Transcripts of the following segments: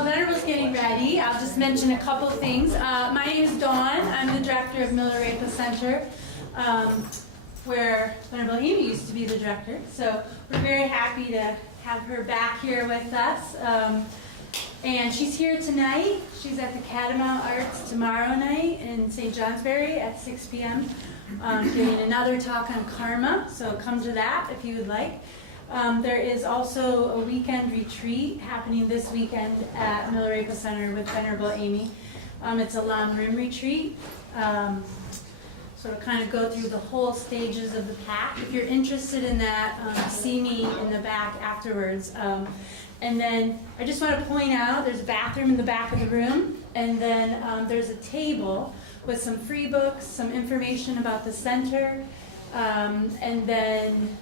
while Venerable's getting ready, I'll just mention a couple things. My name is Dawn. I'm the director of Miller Rape Center, where Venerable Amy used to be the director. So we're very happy to have her back here with us. And she's here tonight. She's at the Catamount Arts tomorrow night in St. Johnsbury at 6 p.m. Giving another talk on karma. So come to that if you would like. There is also a weekend retreat happening this weekend at Miller Rape Center with Venerable Amy. It's a Lam Rim retreat. Sort of kind of go through the whole stages of the path. If you're interested in that, see me in the back afterwards. And then I just want to point out there's a bathroom in the back of the room, and then there's a table with some free books, some information about the center, and then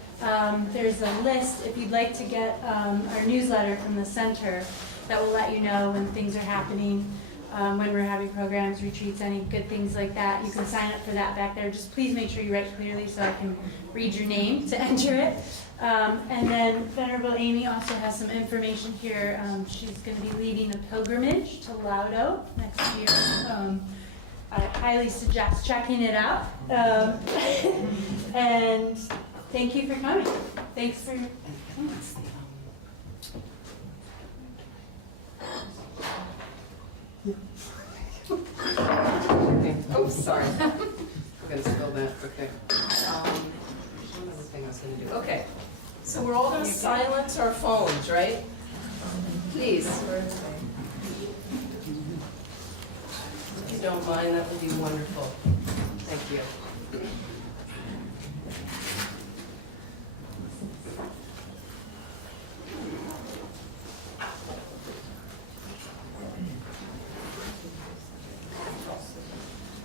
there's a list if you'd like to get our newsletter from the center that will let you know when things are happening, when we're having programs, retreats, any good things like that. You can sign up for that back there. Just please make sure you write clearly so I can read your name to enter it. And then Venerable Amy also has some information here. She's going to be leading a pilgrimage to Laudo next year. I highly suggest checking it out. And thank you for coming. Thanks for coming. Oh, sorry. I'm going to spill that. Okay. One other thing I was going to do. Okay. So we're all going to silence our phones, right? Please. If you don't mind, that would be wonderful. Thank you.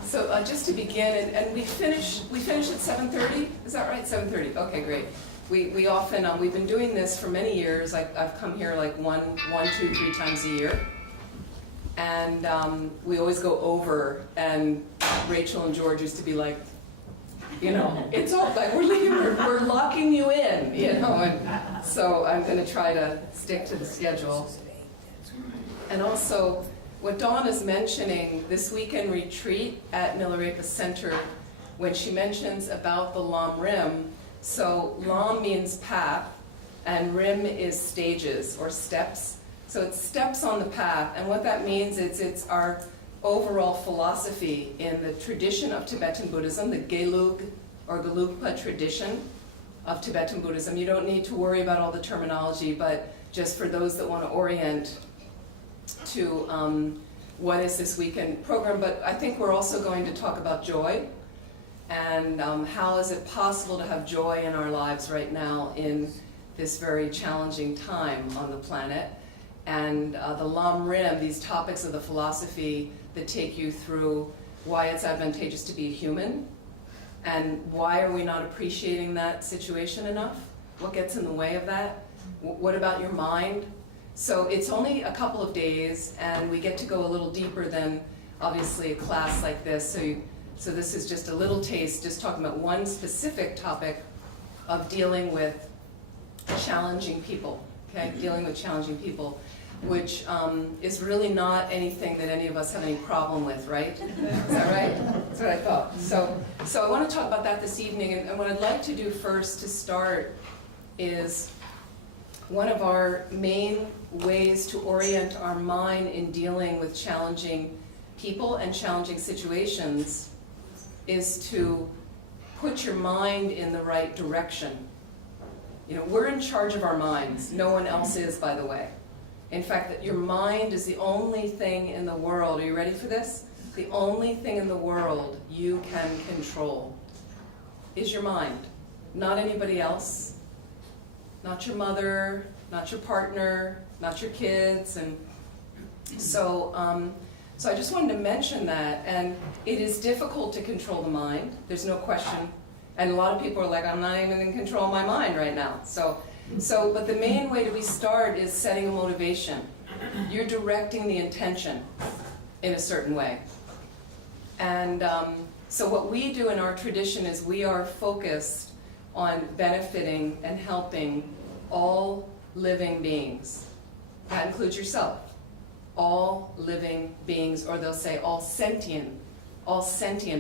So just to begin, and we finish at 7:30. Is that right? 7:30. Okay, great. We often we've been doing this for many years. I've come here like one, 2, 3 times a year, and we always go over. And Rachel and George used to be like, you know, it's all like we're leaving, we're locking you in, you know. And so I'm going to try to stick to the schedule. And also, what Dawn is mentioning, this weekend retreat at Miller Rape Center, when she mentions about the Lam Rim, so Lam means path, and Rim is stages or steps. So it's steps on the path, and what that means is it's our overall philosophy in the tradition of Tibetan Buddhism, the Gelug or Gelugpa tradition of Tibetan Buddhism. You don't need to worry about all the terminology, but just for those that want to orient to what is this weekend program. But I think we're also going to talk about joy and how is it possible to have joy in our lives right now in this very challenging time on the planet. And the Lam Rim, these topics of the philosophy that take you through why it's advantageous to be a human and why are we not appreciating that situation enough? What gets in the way of that? What about your mind? So it's only a couple of days, and we get to go a little deeper than, obviously, a class like this. So this is just a little taste, just talking about one specific topic of dealing with challenging people, okay? Dealing with challenging people, which is really not anything that any of us have any problem with, right? Is that right? That's what I thought. So I want to talk about that this evening, and what I'd like to do first to start is one of our main ways to orient our mind in dealing with challenging people and challenging situations is to put your mind in the right direction. You know, we're in charge of our minds. No one else is, by the way. In fact, that your mind is the only thing in the world. Are you ready for this? The only thing in the world you can control is your mind, not anybody else. Not your mother, not your partner, not your kids, and so I just wanted to mention that. And it is difficult to control the mind. There's no question. And a lot of people are like, I'm not even in control of my mind right now. But the main way to start is setting a motivation. You're directing the intention in a certain way. And so what we do in our tradition is we are focused on benefiting and helping all living beings. That includes yourself. all living beings, or they'll say all sentient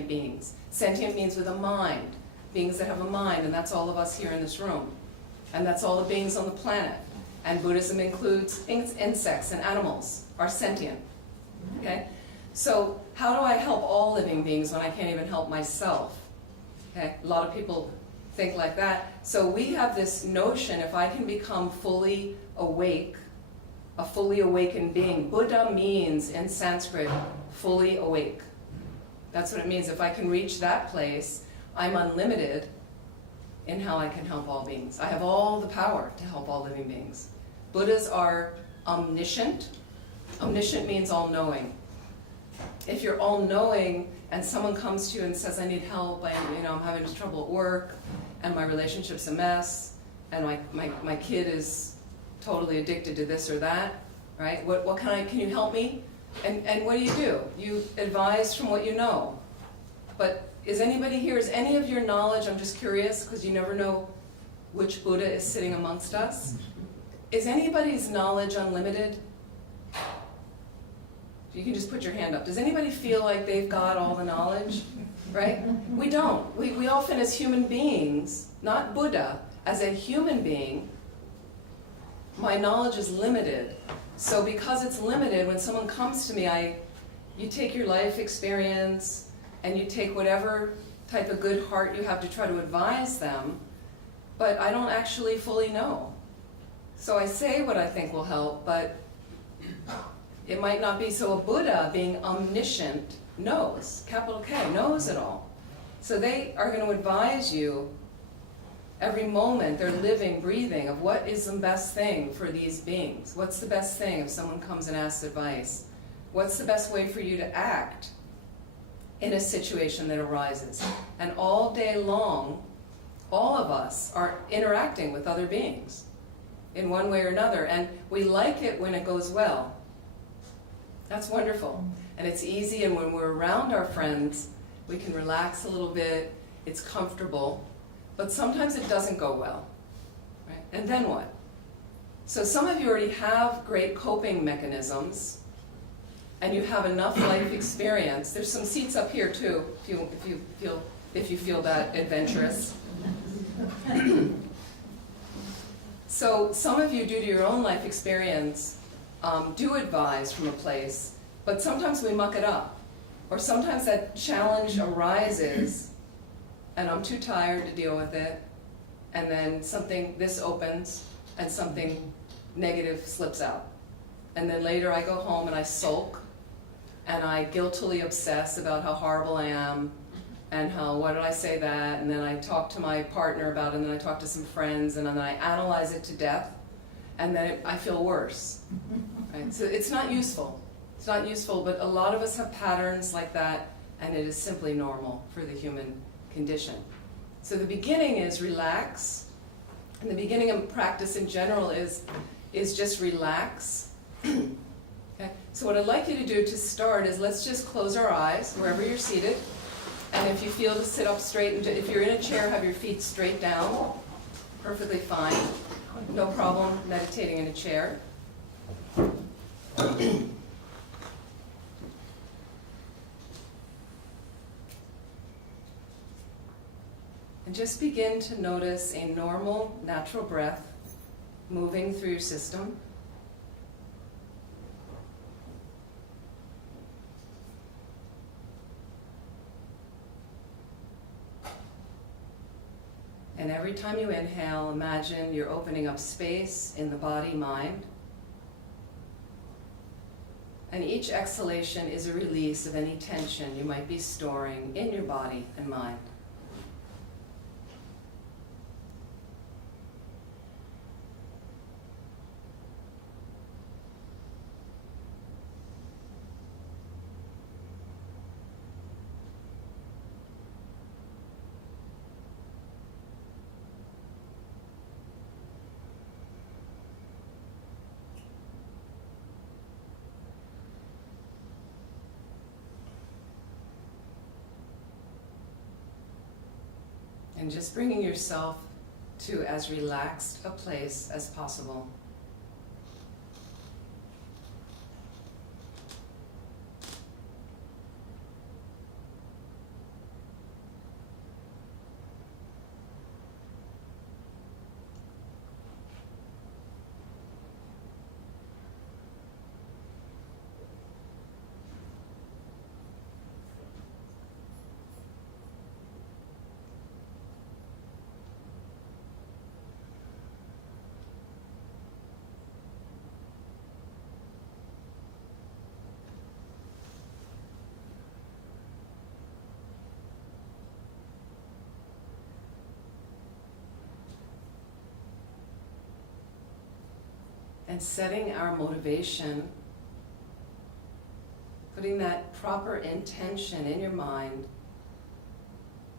beings. Sentient means with a mind, beings that have a mind, and that's all of us here in this room. And that's all the beings on the planet. And Buddhism includes insects and animals are sentient. Okay? So how do I help all living beings when I can't even help myself? Okay? A lot of people think like that. So we have this notion, if I can become fully awake, a fully awakened being. Buddha means, in Sanskrit, fully awake. That's what it means. If I can reach that place, I'm unlimited in how I can help all beings. I have all the power to help all living beings. Buddhas are omniscient. Omniscient means all-knowing. If you're all-knowing and someone comes to you and says, I need help, I'm having trouble at work, and my relationship's a mess, and my kid is totally addicted to this or that, right? What can you help me? And what do? You advise from what you know. But is anybody here, is any of your knowledge, I'm just curious, because you never know which Buddha is sitting amongst us. Is anybody's knowledge unlimited? You can just put your hand up. Does anybody feel like they've got all the knowledge? Right? We don't. We often, as human beings, not Buddha, as a human being, my knowledge is limited. So because it's limited, when someone comes to me, you take your life experience and you take whatever type of good heart you have to try to advise them, but I don't actually fully know. So I say what I think will help, but it might not be. So a Buddha, being omniscient, knows, capital K, knows it all. So they are going to advise you every moment they're living, breathing, of what is the best thing for these beings. What's the best thing if someone comes and asks advice? What's the best way for you to act in a situation that arises? And all day long, all of us are interacting with other beings in one way or another, and we like it when it goes well. That's wonderful. And it's easy, and when we're around our friends, we can relax a little bit, it's comfortable. But sometimes it doesn't go well, right? And then what? So some of you already have great coping mechanisms, and you have enough life experience. There's some seats up here too, if you feel that adventurous. So some of you, due to your own life experience, do advise from a place, but sometimes we muck it up, or sometimes that challenge arises. And I'm too tired to deal with it, and then this opens, and something negative slips out. And then later I go home and I sulk, and I guiltily obsess about how horrible I am, and why did I say that, and then I talk to my partner about it, and then I talk to some friends, and then I analyze it to death, and then I feel worse. Right? So it's not useful. It's not useful, but a lot of us have patterns like that, and it is simply normal for the human condition. So the beginning is relax, and the beginning of practice in general is just relax. Okay? So what I'd like you to do to start is, let's just close our eyes wherever you're seated, and if you feel to sit up straight, and if you're in a chair, have your feet straight down, perfectly fine, no problem meditating in a chair. And just begin to notice a normal, natural breath moving through your system. And every time you inhale, imagine you're opening up space in the body-mind. And each exhalation is a release of any tension you might be storing in your body and mind. And just bringing yourself to as relaxed a place as possible. and setting our motivation, putting that proper intention in your mind,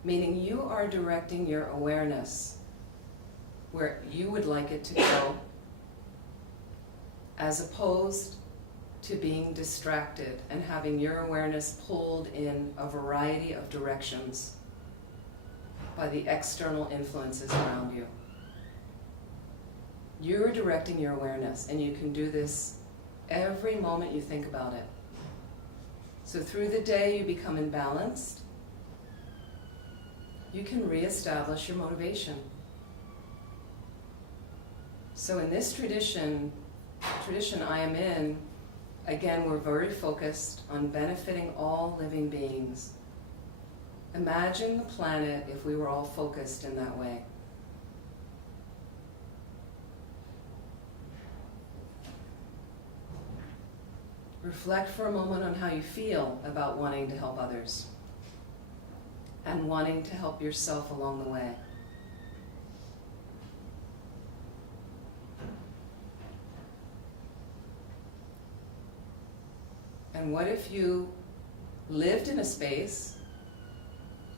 meaning you are directing your awareness where you would like it to go, as opposed to being distracted and having your awareness pulled in a variety of directions by the external influences around you. You're directing your awareness, and you can do this every moment you think about it. So through the day you become imbalanced, you can reestablish your motivation. So in this tradition I am in, again, we're very focused on benefiting all living beings. Imagine the planet if we were all focused in that way. Reflect for a moment on how you feel about wanting to help others and wanting to help yourself along the way. And what if you lived in a space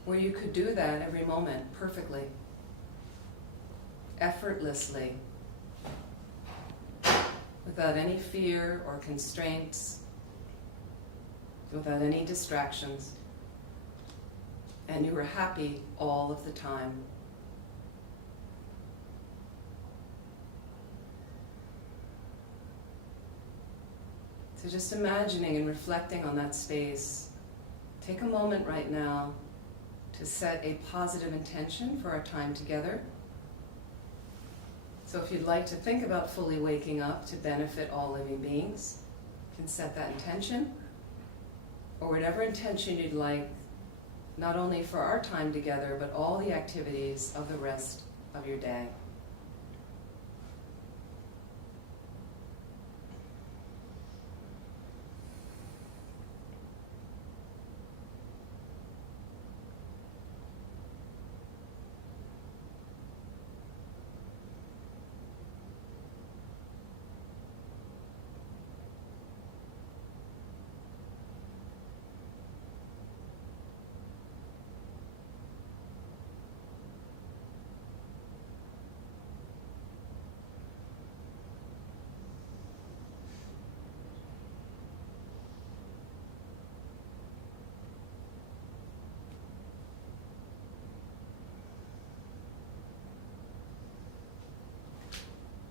where you could do that every moment perfectly, effortlessly, without any fear or constraints, without any distractions, and you were happy all of the time? So just imagining and reflecting on that space, take a moment right now to set a positive intention for our time together. So if you'd like to think about fully waking up to benefit all living beings, you can set that intention, or whatever intention you'd like, not only for our time together, but all the activities of the rest of your day.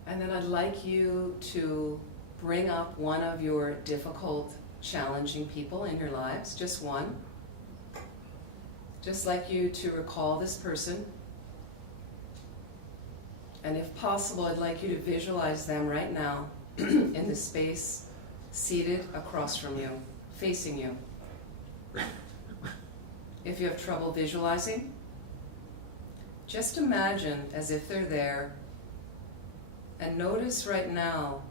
And then I'd like you to bring up one of your difficult, challenging people in your lives, just one. Just like you to recall this person. And if possible, I'd like you to visualize them right now in the space, seated across from you, facing you. If you have trouble visualizing, just imagine as if they're there. And notice right now,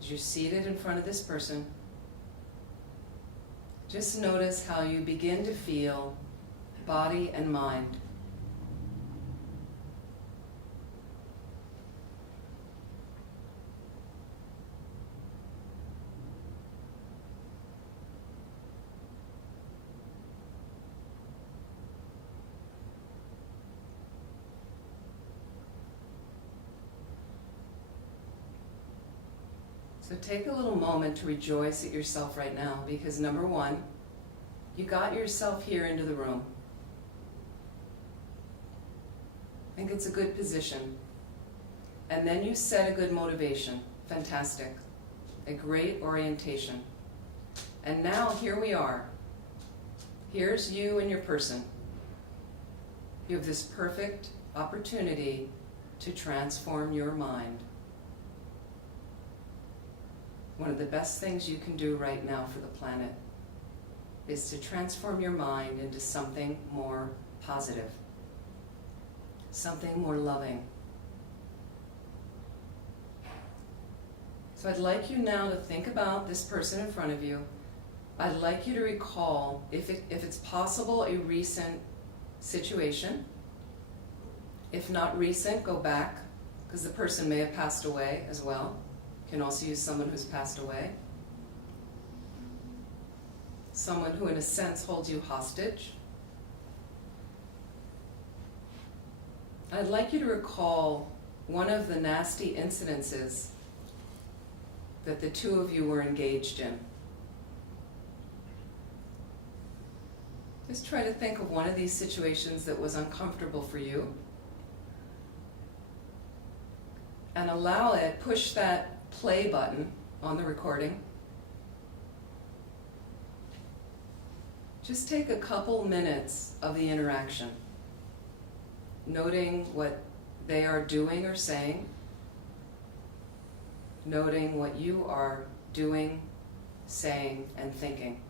as you're seated in front of this person, just notice how you begin to feel body and mind. So take a little moment to rejoice at yourself right now, because number one, you got yourself here into the room. I think it's a good position. And then you set a good motivation. Fantastic. A great orientation. And now here we are. Here's you and your person. You have this perfect opportunity to transform your mind. One of the best things you can do right now for the planet is to transform your mind into something more positive, something more loving. So I'd like you now to think about this person in front of you. I'd like you to recall, if it's possible, a recent situation. If not recent, go back because the person may have passed away as well. You can also use someone who's passed away. Someone who in a sense holds you hostage. I'd like you to recall one of the nasty incidences that the two of you were engaged in. Just try to think of one of these situations that was uncomfortable for you. And allow it, push that play button on the recording. Just take a couple minutes of the interaction, noting what they are doing or saying, noting what you are doing, saying, and thinking.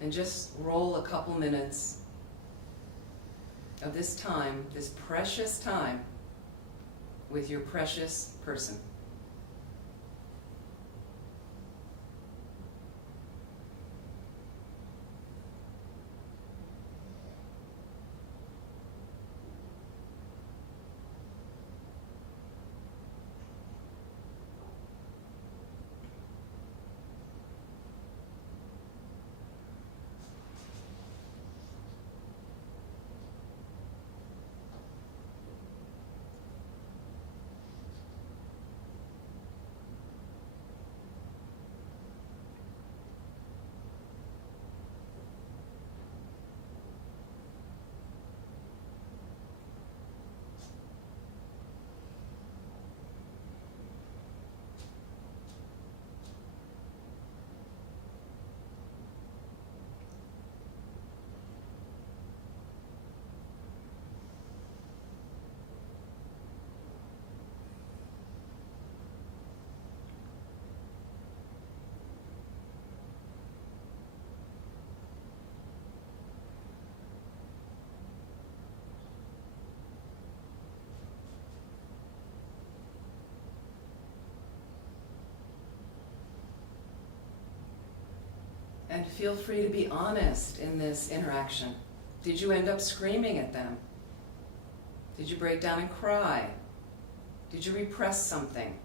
And just roll a couple minutes of this time, this precious time, with your precious person. And feel free to be honest in this interaction. Did you end up screaming at them? Did you break down and cry? Did you repress something?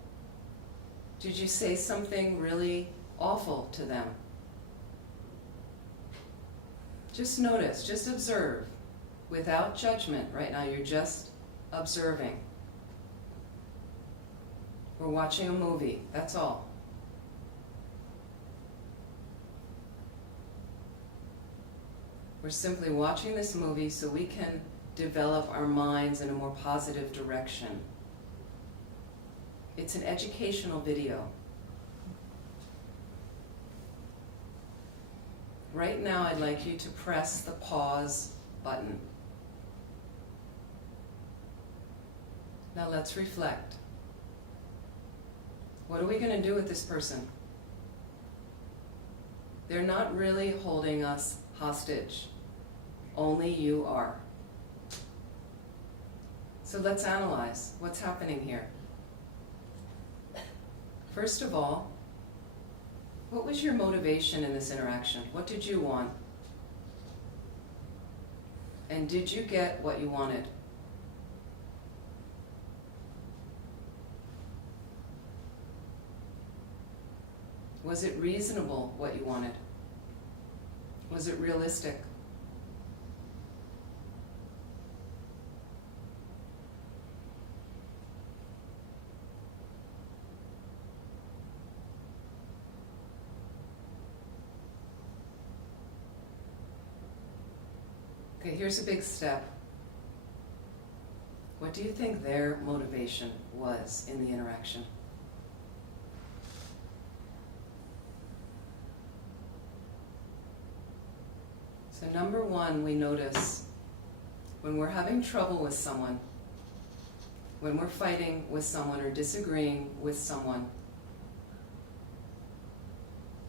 Did you say something really awful to them? Just notice, just observe, without judgment right now. You're just observing. We're watching a movie, that's all. We're simply watching this movie so we can develop our minds in a more positive direction. It's an educational video. Right now, I'd like you to press the pause button. Now let's reflect. What are we going to do with this person? They're not really holding us hostage. Only you are. So let's analyze what's happening here. First of all, what was your motivation in this interaction? What did you want? And did you get what you wanted? Was it reasonable what you wanted? Was it realistic? Okay, here's a big step. What do you think their motivation was in the interaction? So number one, we notice when we're having trouble with someone, when we're fighting with someone or disagreeing with someone,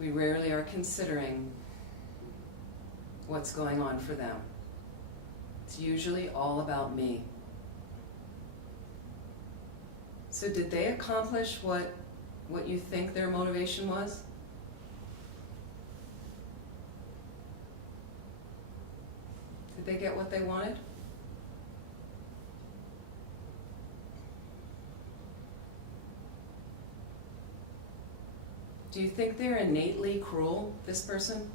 we rarely are considering what's going on for them. It's usually all about me. So did they accomplish what you think their motivation was? Did they get what they wanted? Do you think they're innately cruel, this person?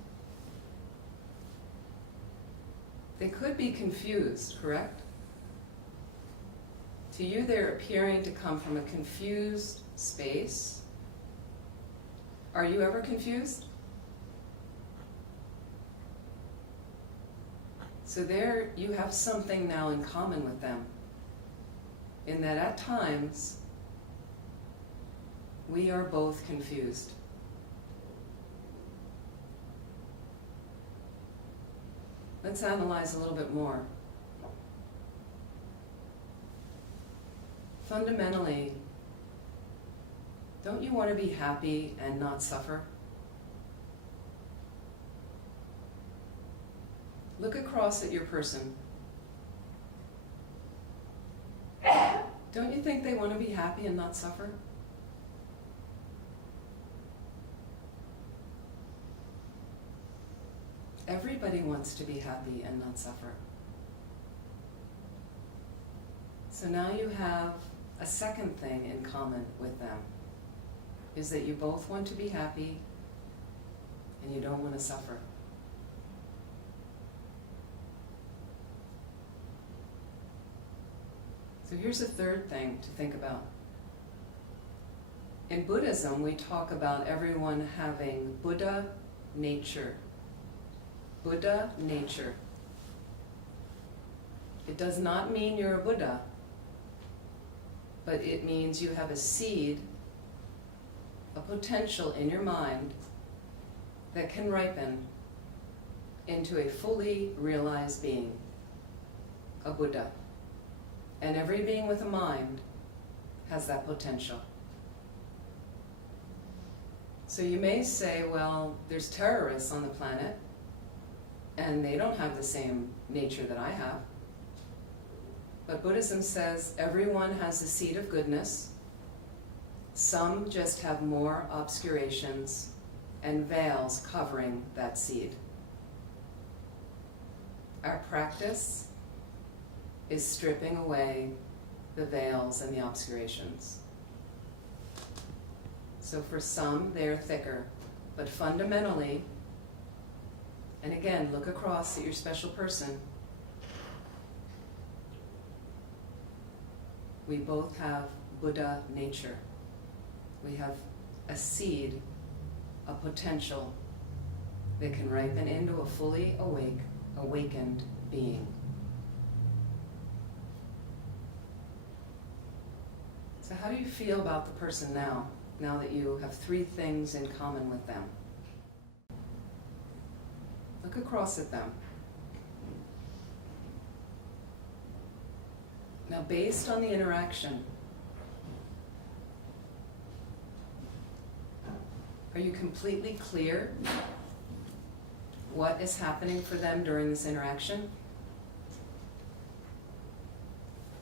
They could be confused, correct? To you, they're appearing to come from a confused space. Are you ever confused? So there you have something now in common with them, in that at times we are both confused. Let's analyze a little bit more. Fundamentally, don't you want to be happy and not suffer? Look across at your person. Don't you think they want to be happy and not suffer? Everybody wants to be happy and not suffer. So now you have a second thing in common with them, is that you both want to be happy and you don't want to suffer. So here's a third thing to think about. In Buddhism, we talk about everyone having Buddha nature. Buddha nature. It does not mean you're a Buddha, but it means you have a seed, a potential in your mind that can ripen into a fully realized being, a Buddha. And every being with a mind has that potential. So you may say, well, there's terrorists on the planet, and they don't have the same nature that I have. But Buddhism says everyone has a seed of goodness. Some just have more obscurations and veils covering that seed. Our practice is stripping away the veils and the obscurations. So for some, they're thicker, but fundamentally, and again, look across at your special person, we both have Buddha nature. We have a seed, a potential that can ripen into a fully awakened being. So how do you feel about the person now that you have three things in common with them? Look across at them. Now, based on the interaction, are you completely clear what is happening for them during this interaction?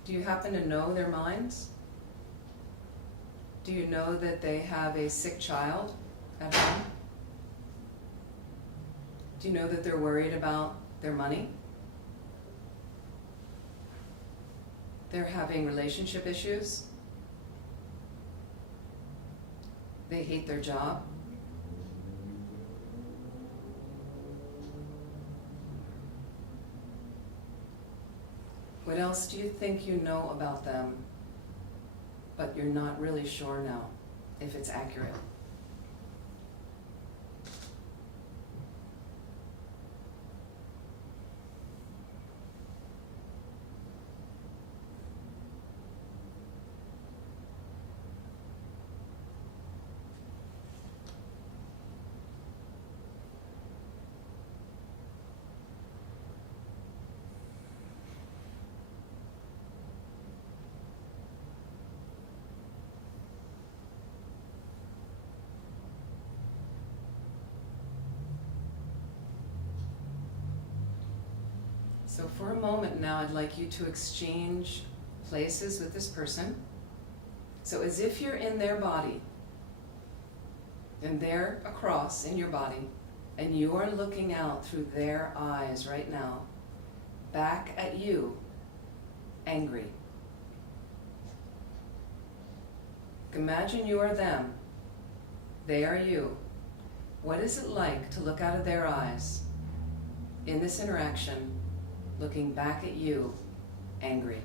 Do you happen to know their minds? Do you know that they have a sick child at home? Do you know that they're worried about their money? They're having relationship issues? They hate their job? What else do you think you know about them, but you're not really sure now if it's accurate? So for a moment now, I'd like you to exchange places with this person. So as if you're in their body, and they're across in your body, and you are looking out through their eyes right now, back at you, angry. Imagine you are them. They are you. What is it like to look out of their eyes in this interaction, looking back at you, angry?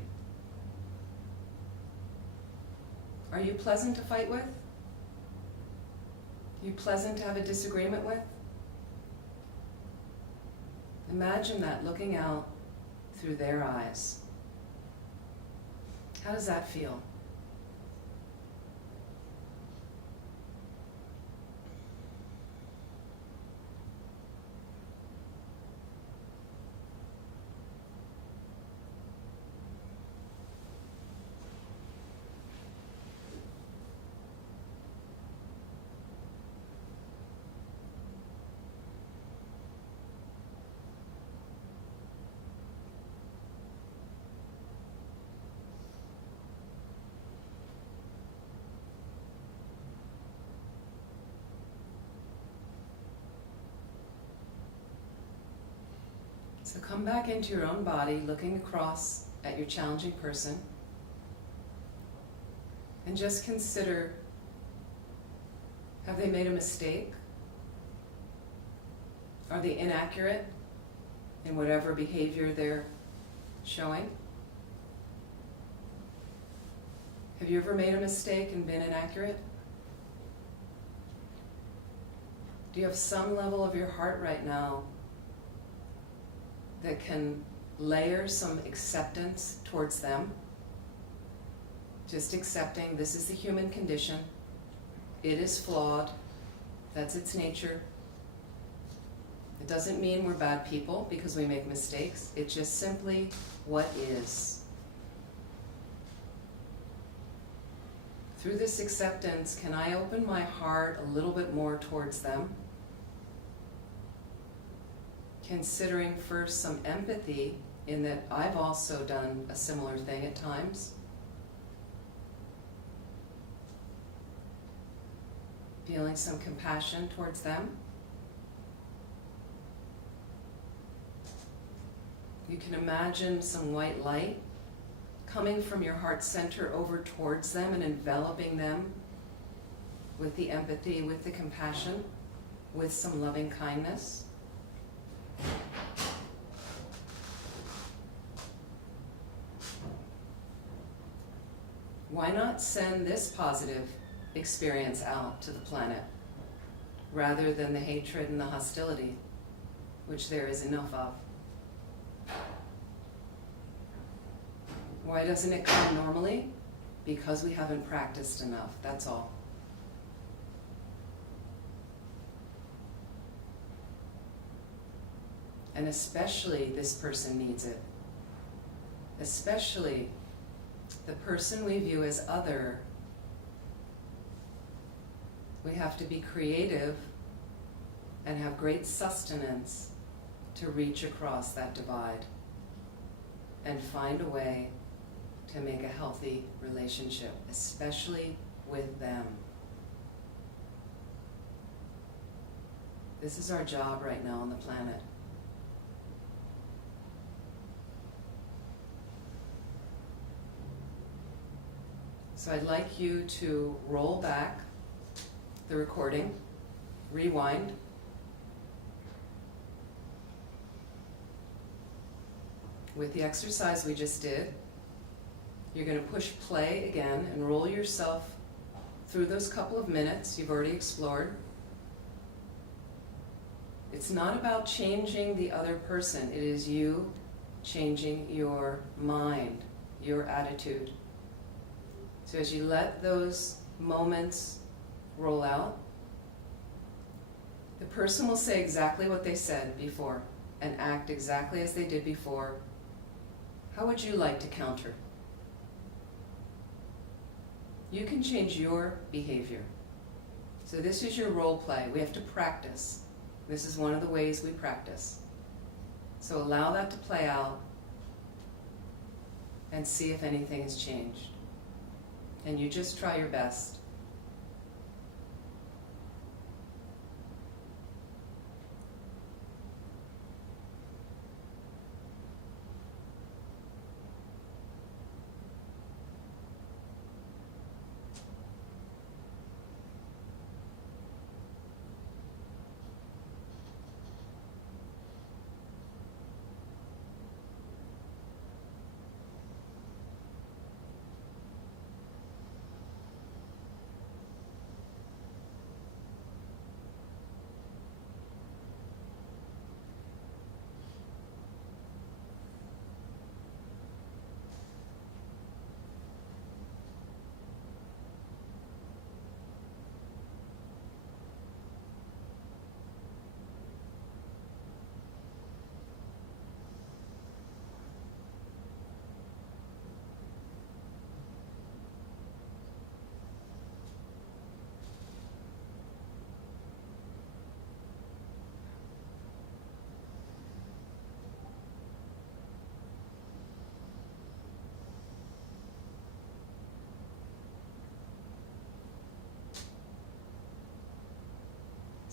Are you pleasant to fight with? Are you pleasant to have a disagreement with? Imagine that looking out through their eyes. How does that feel? So come back into your own body, looking across at your challenging person, and just consider, have they made a mistake? Are they inaccurate in whatever behavior they're showing? Have you ever made a mistake and been inaccurate? Do you have some level of your heart right now that can layer some acceptance towards them? Just accepting this is the human condition. It is flawed. That's its nature. It doesn't mean we're bad people because we make mistakes. It's just simply what is. Through this acceptance, can I open my heart a little bit more towards them? Considering first some empathy in that I've also done a similar thing at times. Feeling some compassion towards them. You can imagine some white light coming from your heart center over towards them and enveloping them with the empathy, with the compassion, with some loving kindness. Why not send this positive experience out to the planet rather than the hatred and the hostility, which there is enough of? Why doesn't it come normally? Because we haven't practiced enough, that's all. And especially this person needs it. Especially the person we view as other. We have to be creative and have great sustenance to reach across that divide and find a way to make a healthy relationship, especially with them. This is our job right now on the planet. So I'd like you to roll back the recording, rewind. With the exercise we just did, you're going to push play again and roll yourself through those couple of minutes you've already explored. It's not about changing the other person, it is you changing your mind, your attitude. So as you let those moments roll out, the person will say exactly what they said before and act exactly as they did before. How would you like to counter? You can change your behavior. So this is your role play. We have to practice. This is one of the ways we practice. So allow that to play out and see if anything has changed. And you just try your best.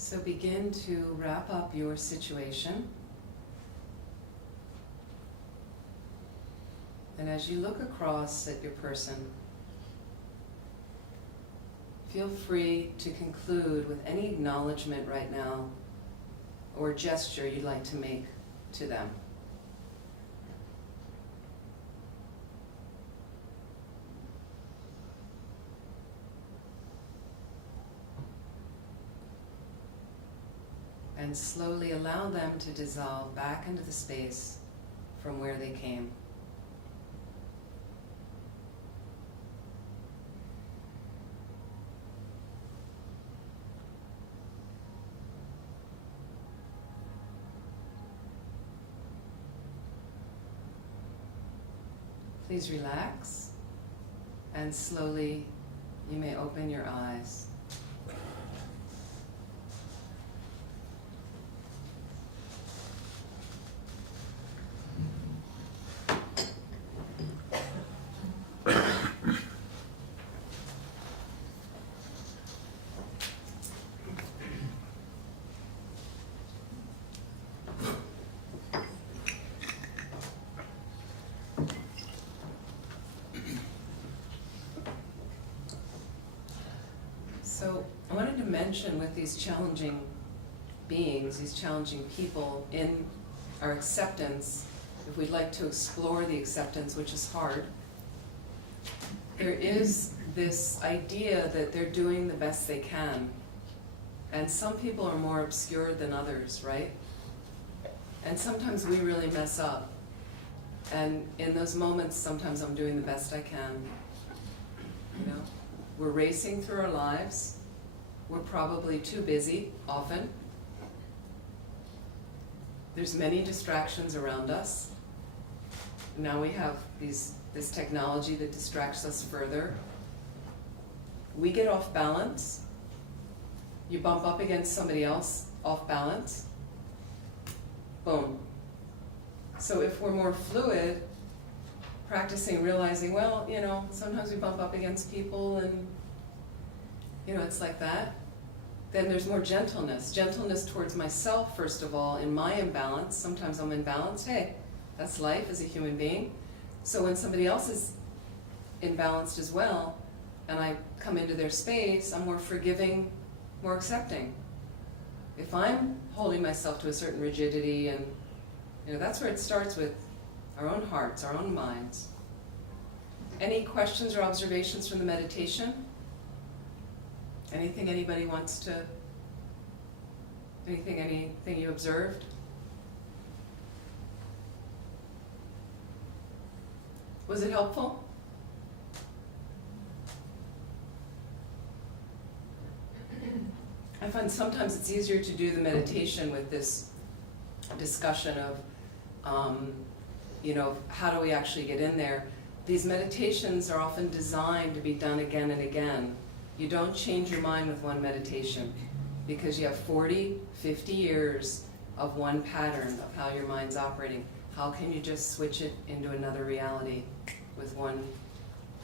So begin to wrap up your situation. And as you look across at your person, feel free to conclude with any acknowledgement right now or gesture you'd like to make to them. And slowly allow them to dissolve back into the space from where they came. Please relax, and slowly you may open your eyes. So I wanted to mention with these challenging beings, these challenging people in our acceptance, if we'd like to explore the acceptance, which is hard, there is this idea that they're doing the best they can. And some people are more obscure than others, right? And sometimes we really mess up. And in those moments, sometimes I'm doing the best I can. You know? We're racing through our lives. We're probably too busy, often. There's many distractions around us. Now we have this technology that distracts us further. We get off balance. You bump up against somebody else off balance. Boom. So if we're more fluid, practicing, realizing, well, you know, sometimes we bump up against people and, you know, it's like that. Then there's more gentleness. Gentleness towards myself, first of all, in my imbalance. Sometimes I'm imbalanced. Hey, that's life as a human being. So when somebody else is imbalanced as well, and I come into their space, I'm more forgiving, more accepting. If I'm holding myself to a certain rigidity, and, you know, that's where it starts with our own hearts, our own minds. Any questions or observations from the meditation? Anything anybody wants to, anything you observed? Was it helpful? I find sometimes it's easier to do the meditation with this discussion of, you know, how do we actually get in there? These meditations are often designed to be done again and again. You don't change your mind with one meditation because you have 40, 50 years of one pattern of how your mind's operating. How can you just switch it into another reality with one?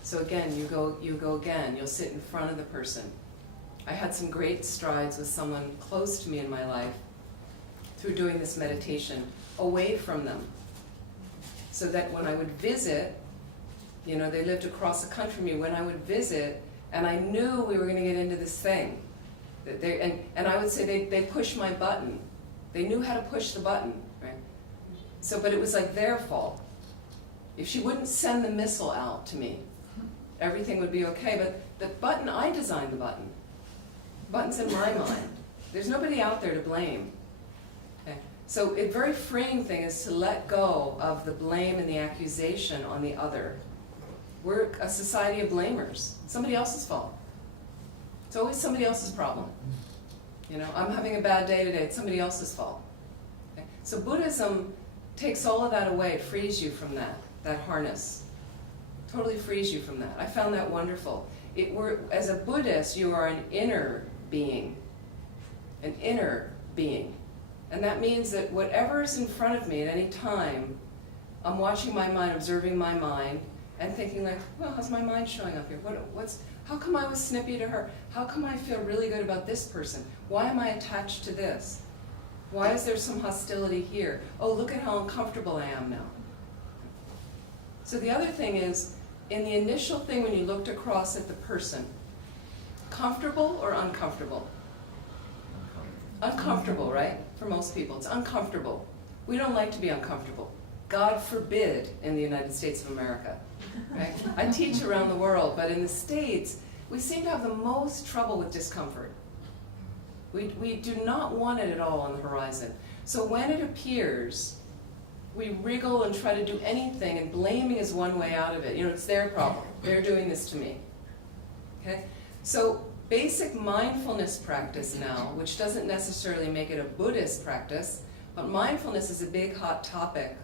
So again, you go again. You'll sit in front of the person. I had some great strides with someone close to me in my life through doing this meditation away from them. So that when I would visit, you know, they lived across the country from me, when I would visit, and I knew we were going to get into this thing, that and I would say they pushed my button. They knew how to push the button, right? So, but it was like their fault. If she wouldn't send the missile out to me, everything would be okay. But the button, I designed the button. The button's in my mind. There's nobody out there to blame. Okay? So a very freeing thing is to let go of the blame and the accusation on the other. We're a society of blamers. Somebody else's fault. It's always somebody else's problem. You know, I'm having a bad day today. It's somebody else's fault. Okay? So Buddhism takes all of that away, frees you from that harness. Totally frees you from that. I found that wonderful. As a Buddhist, you are an inner being. An inner being. And that means that whatever is in front of me at any time, I'm watching my mind, observing my mind, and thinking like, well, how's my mind showing up here? How come I was snippy to her? How come I feel really good about this person? Why am I attached to this? Why is there some hostility here? Oh, look at how uncomfortable I am now. So the other thing is, in the initial thing when you looked across at the person, comfortable or uncomfortable? Uncomfortable, right? For most people, it's uncomfortable. We don't like to be uncomfortable. God forbid in the United States of America, right? I teach around the world, but in the States, we seem to have the most trouble with discomfort. We do not want it at all on the horizon. So when it appears, we wriggle and try to do anything, and blaming is one way out of it. You know, it's their problem. They're doing this to me. Okay? So basic mindfulness practice now, which doesn't necessarily make it a Buddhist practice, but mindfulness is a big hot topic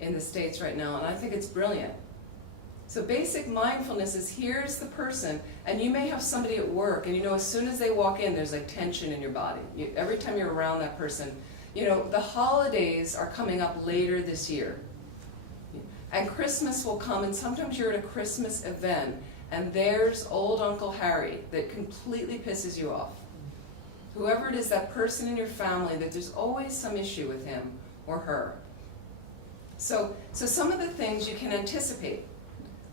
in the States right now, and I think it's brilliant. So basic mindfulness is, here's the person, and you may have somebody at work, and you know, as soon as they walk in, there's like tension in your body. Every time you're around that person, you know, the holidays are coming up later this year. And Christmas will come, and sometimes you're at a Christmas event, and there's old Uncle Harry that completely pisses you off. Whoever it is, that person in your family, that there's always some issue with him or her. So some of the things you can anticipate.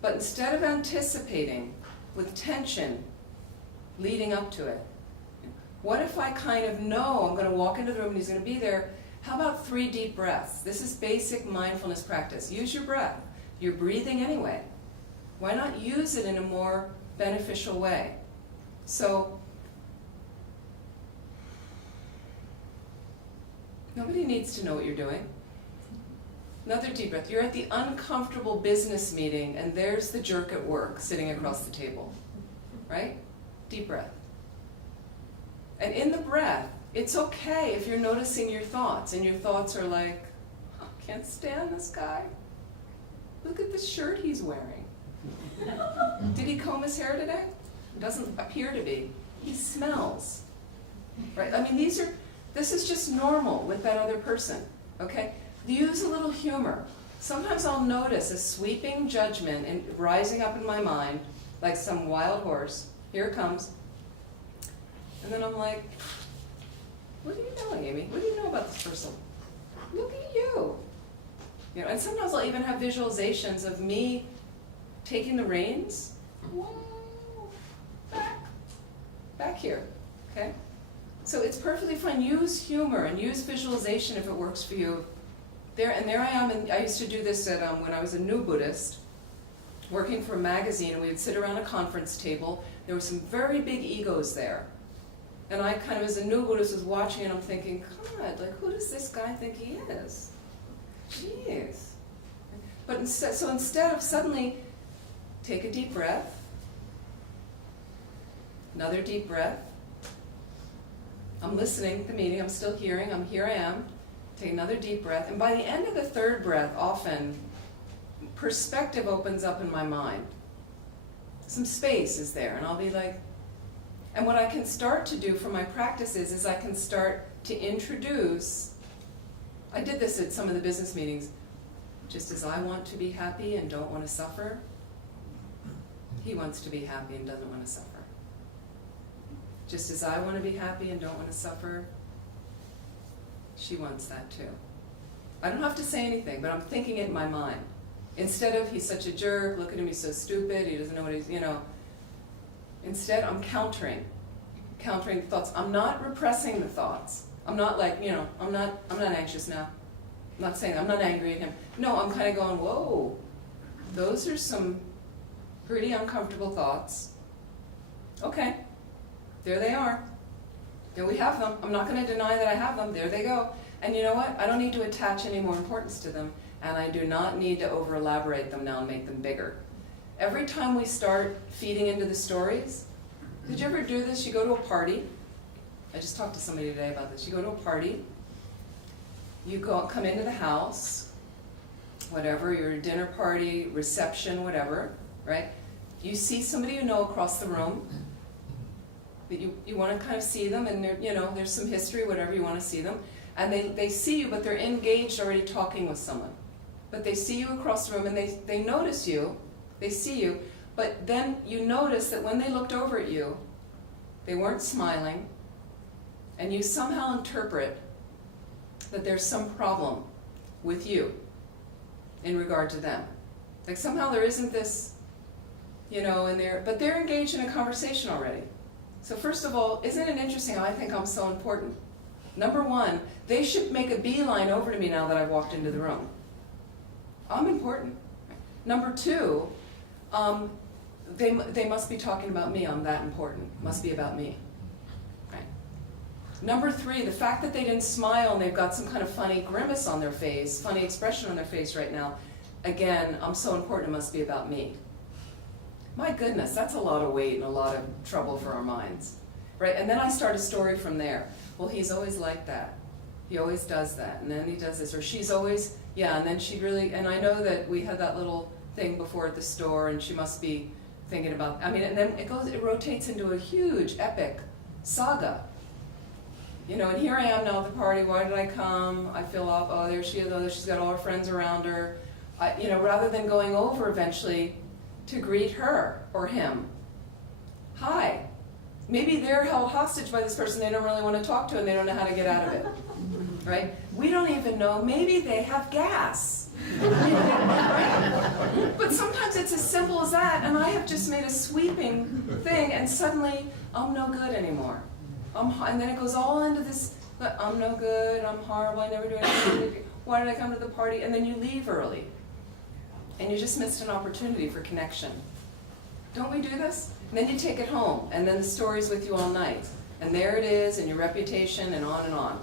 But instead of anticipating with tension leading up to it, what if I kind of know I'm going to walk into the room and he's going to be there? How about 3 deep breaths? This is basic mindfulness practice. Use your breath. You're breathing anyway. Why not use it in a more beneficial way? So, nobody needs to know what you're doing. Another deep breath. You're at the uncomfortable business meeting, and there's the jerk at work sitting across the table, right? Deep breath. And in the breath, it's okay if you're noticing your thoughts, and your thoughts are like, oh, can't stand this guy. Look at the shirt he's wearing. Did he comb his hair today? Doesn't appear to be. He smells, right? I mean, this is just normal with that other person, okay? Use a little humor. Sometimes I'll notice a sweeping judgment and rising up in my mind, like some wild horse. Here it comes. And then I'm like, what do you know, Amy? What do you know about this person? Look at you. You know, and sometimes I'll even have visualizations of me taking the reins. Whoa, back here, okay? So it's perfectly fine. Use humor and use visualization if it works for you. There I am, and I used to do this at, when I was a new Buddhist, working for a magazine, and we would sit around a conference table. There were some very big egos there. And I kind of, as a new Buddhist, was watching, and I'm thinking, God, like, who does this guy think he is? Jeez. But instead of suddenly, take a deep breath, another deep breath. I'm listening to the meeting, I'm still hearing, here I am. Take another deep breath, and by the end of the 3rd breath, often, perspective opens up in my mind. Some space is there, and I'll be like, and what I can start to do for my practices is I can start to introduce, I did this at some of the business meetings, just as I want to be happy and don't want to suffer, he wants to be happy and doesn't want to suffer. Just as I want to be happy and don't want to suffer, she wants that too. I don't have to say anything, but I'm thinking it in my mind. Instead of, he's such a jerk, look at him, he's so stupid, he doesn't know what he's, you know. Instead, I'm countering the thoughts. I'm not repressing the thoughts. I'm not like, you know, I'm not anxious now. I'm not saying, I'm not angry at him. No, I'm kind of going, whoa, those are some pretty uncomfortable thoughts. Okay, there they are. There we have them. I'm not going to deny that I have them. There they go. And you know what? I don't need to attach any more importance to them, and I do not need to over-elaborate them now and make them bigger. Every time we start feeding into the stories, did you ever do this? You go to a party. I just talked to somebody today about this. You go to a party. You come into the house, whatever, your dinner party, reception, whatever, right? You see somebody you know across the room. That you want to kind of see them, and you know, there's some history, whatever, you want to see them, and they see you, but they're engaged already talking with someone. But they see you across the room, and they notice you, they see you, But then you notice that when they looked over at you, they weren't smiling, and you somehow interpret that there's some problem with you in regard to them. Like somehow there isn't this, but they're engaged in a conversation already. So first of all, isn't it interesting how I think I'm so important? Number one, they should make a beeline over to me now that I've walked into the room. I'm important. Number two, they must be talking about me. I'm that important. Must be about me. Right? Number three, the fact that they didn't smile and they've got some kind of funny grimace on their face, funny expression on their face right now, again, I'm so important, it must be about me. My goodness, that's a lot of weight and a lot of trouble for our minds. Right? And then I start a story from there. Well, he's always like that. He always does that. And then he does this. Or she's always, and then she really, and I know that we had that little thing before at the store, and she must be thinking about, and then it rotates into a huge, epic saga. And here I am now at the party, why did I come? I feel off, oh, there she is, oh, she's got all her friends around her. Rather than going over eventually to greet her or him. Hi. Maybe they're held hostage by this person they don't really want to talk to and they don't know how to get out of it. Right? We don't even know, maybe they have gas. Right? But sometimes it's as simple as that, and I have just made a sweeping thing, and suddenly I'm no good anymore. And then it goes all into this, I'm no good, I'm horrible, I never do anything, why did I come to the party? And then you leave early. And you just missed an opportunity for connection. Don't we do this? And then you take it home, and then the story's with you all night. And there it is, and your reputation, and on and on.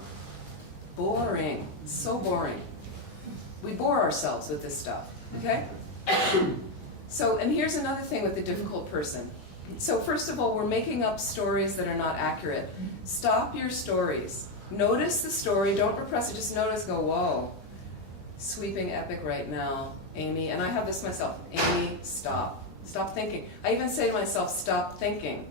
Boring. So boring. We bore ourselves with this stuff, okay? So, and here's another thing with the difficult person. So first of all, we're making up stories that are not accurate. Stop your stories. Notice the story, don't repress it, just notice, go, whoa. Sweeping epic right now, Amy, and I have this myself. Amy, stop. Stop thinking. I even say to myself, stop thinking.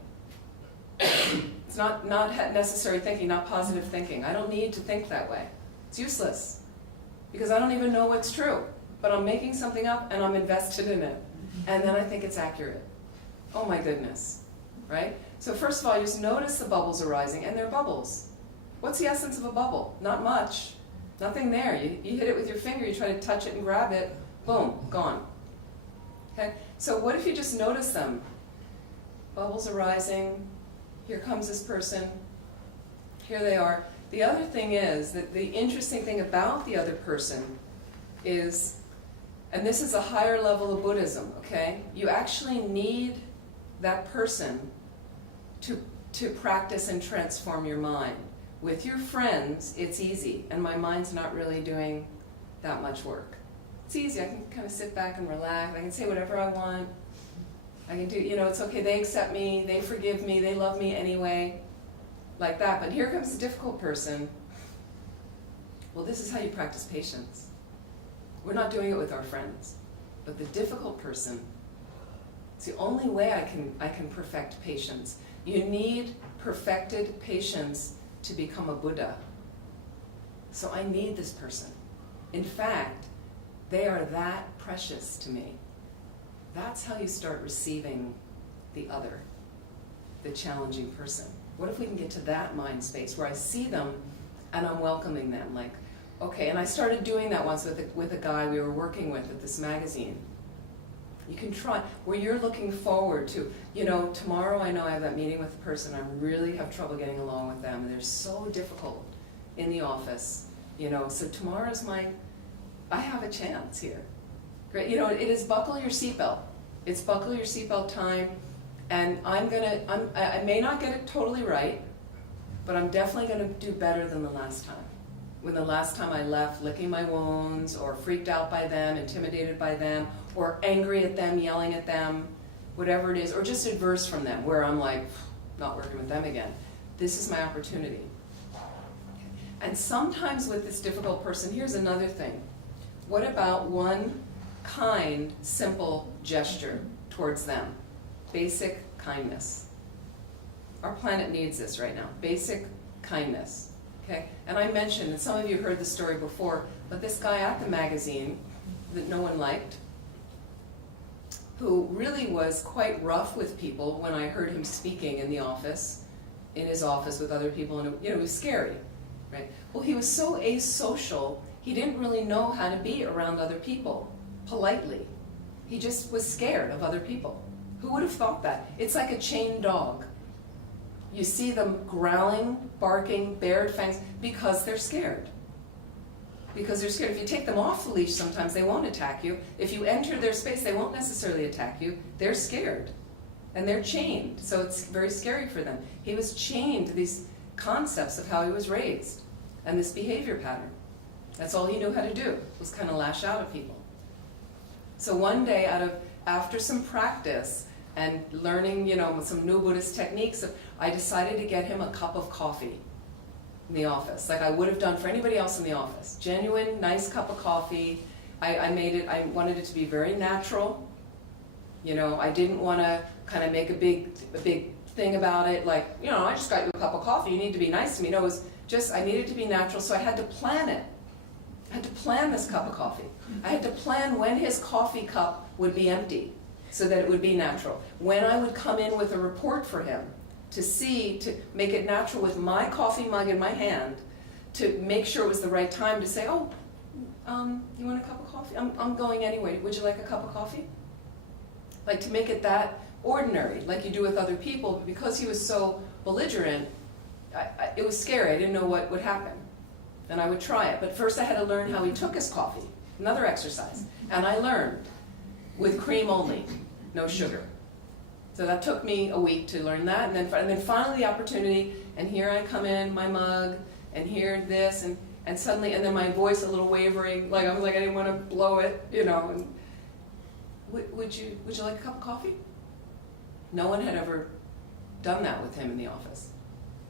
It's not necessary thinking, not positive thinking. I don't need to think that way. It's useless. Because I don't even know what's true. But I'm making something up and I'm invested in it. And then I think it's accurate. Oh my goodness. Right? So first of all, you just notice the bubbles arising, and they're bubbles. What's the essence of a bubble? Not much. Nothing there. You hit it with your finger, you try to touch it and grab it, boom, gone. Okay? So what if you just notice them? Bubbles arising, here comes this person, here they are. The other thing is that the interesting thing about the other person is, and this is a higher level of Buddhism, okay? You actually need that person to practice and transform your mind. With your friends, it's easy, and my mind's not really doing that much work. It's easy, I can kind of sit back and relax, I can say whatever I want, I can do, it's okay, they accept me, they forgive me, they love me anyway, like that. But here comes the difficult person. Well, this is how you practice patience. We're not doing it with our friends, but the difficult person, it's the only way I can perfect patience. You need perfected patience to become a Buddha. So I need this person. In fact, they are that precious to me. That's how you start receiving the other, the challenging person. What if we can get to that mind space where I see them and I'm welcoming them, like, okay, and I started doing that once with a guy we were working with at this magazine. You can try, where you're looking forward to, tomorrow I know I have that meeting with a person, I really have trouble getting along with them, and they're so difficult in the office, so tomorrow's I have a chance here. Great, it is buckle your seatbelt. It's buckle your seatbelt time, and I may not get it totally right, but I'm definitely gonna do better than the last time. When the last time I left licking my wounds, or freaked out by them, intimidated by them, or angry at them, yelling at them, whatever it is, or just adverse from them, where I'm like, not working with them again. This is my opportunity. And sometimes with this difficult person, here's another thing. What about one kind, simple gesture towards them? Basic kindness. Our planet needs this right now. Basic kindness. Okay? And I mentioned, and some of you heard the story before, but this guy at the magazine that no one liked, who really was quite rough with people when I heard him speaking in the office, in his office with other people, and it was scary, right? Well, he was so asocial, he didn't really know how to be around other people politely. He just was scared of other people. Who would have thought that? It's like a chained dog. You see them growling, barking, bared fangs, because they're scared. Because they're scared. If you take them off the leash sometimes, they won't attack you. If you enter their space, they won't necessarily attack you. They're scared. And they're chained, so it's very scary for them. He was chained to these concepts of how he was raised and this behavior pattern. That's all he knew how to do, was kind of lash out at people. So one day, after some practice and learning, some new Buddhist techniques, I decided to get him a cup of coffee in the office, like I would have done for anybody else in the office. Genuine, nice cup of coffee. I wanted it to be very natural. I didn't want to kind of make a big thing about it, like, I just got you a cup of coffee, you need to be nice to me. No, it was just, I needed to be natural, so I had to plan it. I had to plan this cup of coffee. I had to plan when his coffee cup would be empty, so that it would be natural. When I would come in with a report for him, to make it natural with my coffee mug in my hand, to make sure it was the right time to say, you want a cup of coffee? I'm going anyway, would you like a cup of coffee? Like, to make it that ordinary, like you do with other people. But because he was so belligerent, it was scary. I didn't know what would happen. And I would try it. But first I had to learn how he took his coffee, another exercise. And I learned with cream only, no sugar. So that took me a week to learn that. And then finally the opportunity, and here I come in, my mug, and here this, and suddenly, and then my voice a little wavering, like I was like, I didn't want to blow it, and would you like a cup of coffee? No one had ever done that with him in the office.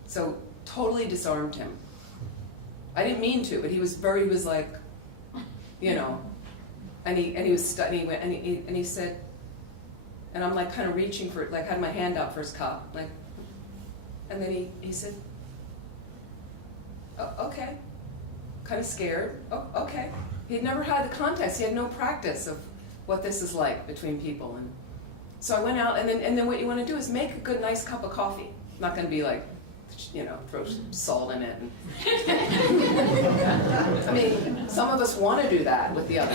So totally disarmed him. I didn't mean to, but he was like, and he was studying, and he said, and I'm like kind of reaching for it, like had my hand out for his cup, like, and then he said, oh, okay, kind of scared, oh, okay. He'd never had the context, he had no practice of what this is like between people. And so I went out, and then what you want to do is make a good, nice cup of coffee. I'm not going to be like, throw salt in it. I mean, some of us want to do that with the other,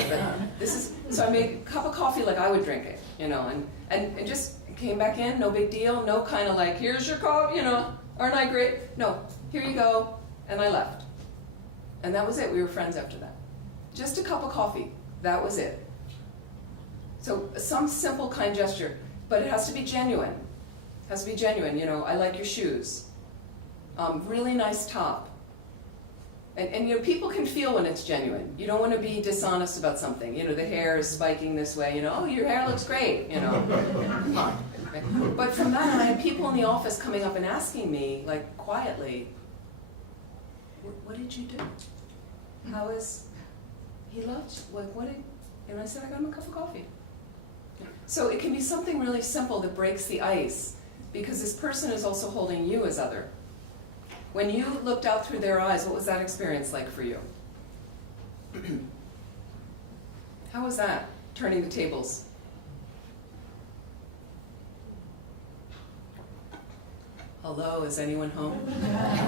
but so I made a cup of coffee like I would drink it, and just came back in, no big deal, no kind of like, here's your coffee, aren't I great? No, here you go, and I left. And that was it, we were friends after that. Just a cup of coffee, that was it. So some simple, kind gesture, but it has to be genuine. It has to be genuine, I like your shoes. Really nice top. And people can feel when it's genuine. You don't want to be dishonest about something. The hair is spiking this way, oh, your hair looks great, Come on. Okay. But from that on, I had people in the office coming up and asking me, like, quietly, what did you do? How is, he loved you, like, and I said, I got him a cup of coffee. So it can be something really simple that breaks the ice, because this person is also holding you as other. When you looked out through their eyes, what was that experience like for you? How was that, turning the tables? Hello, is anyone home?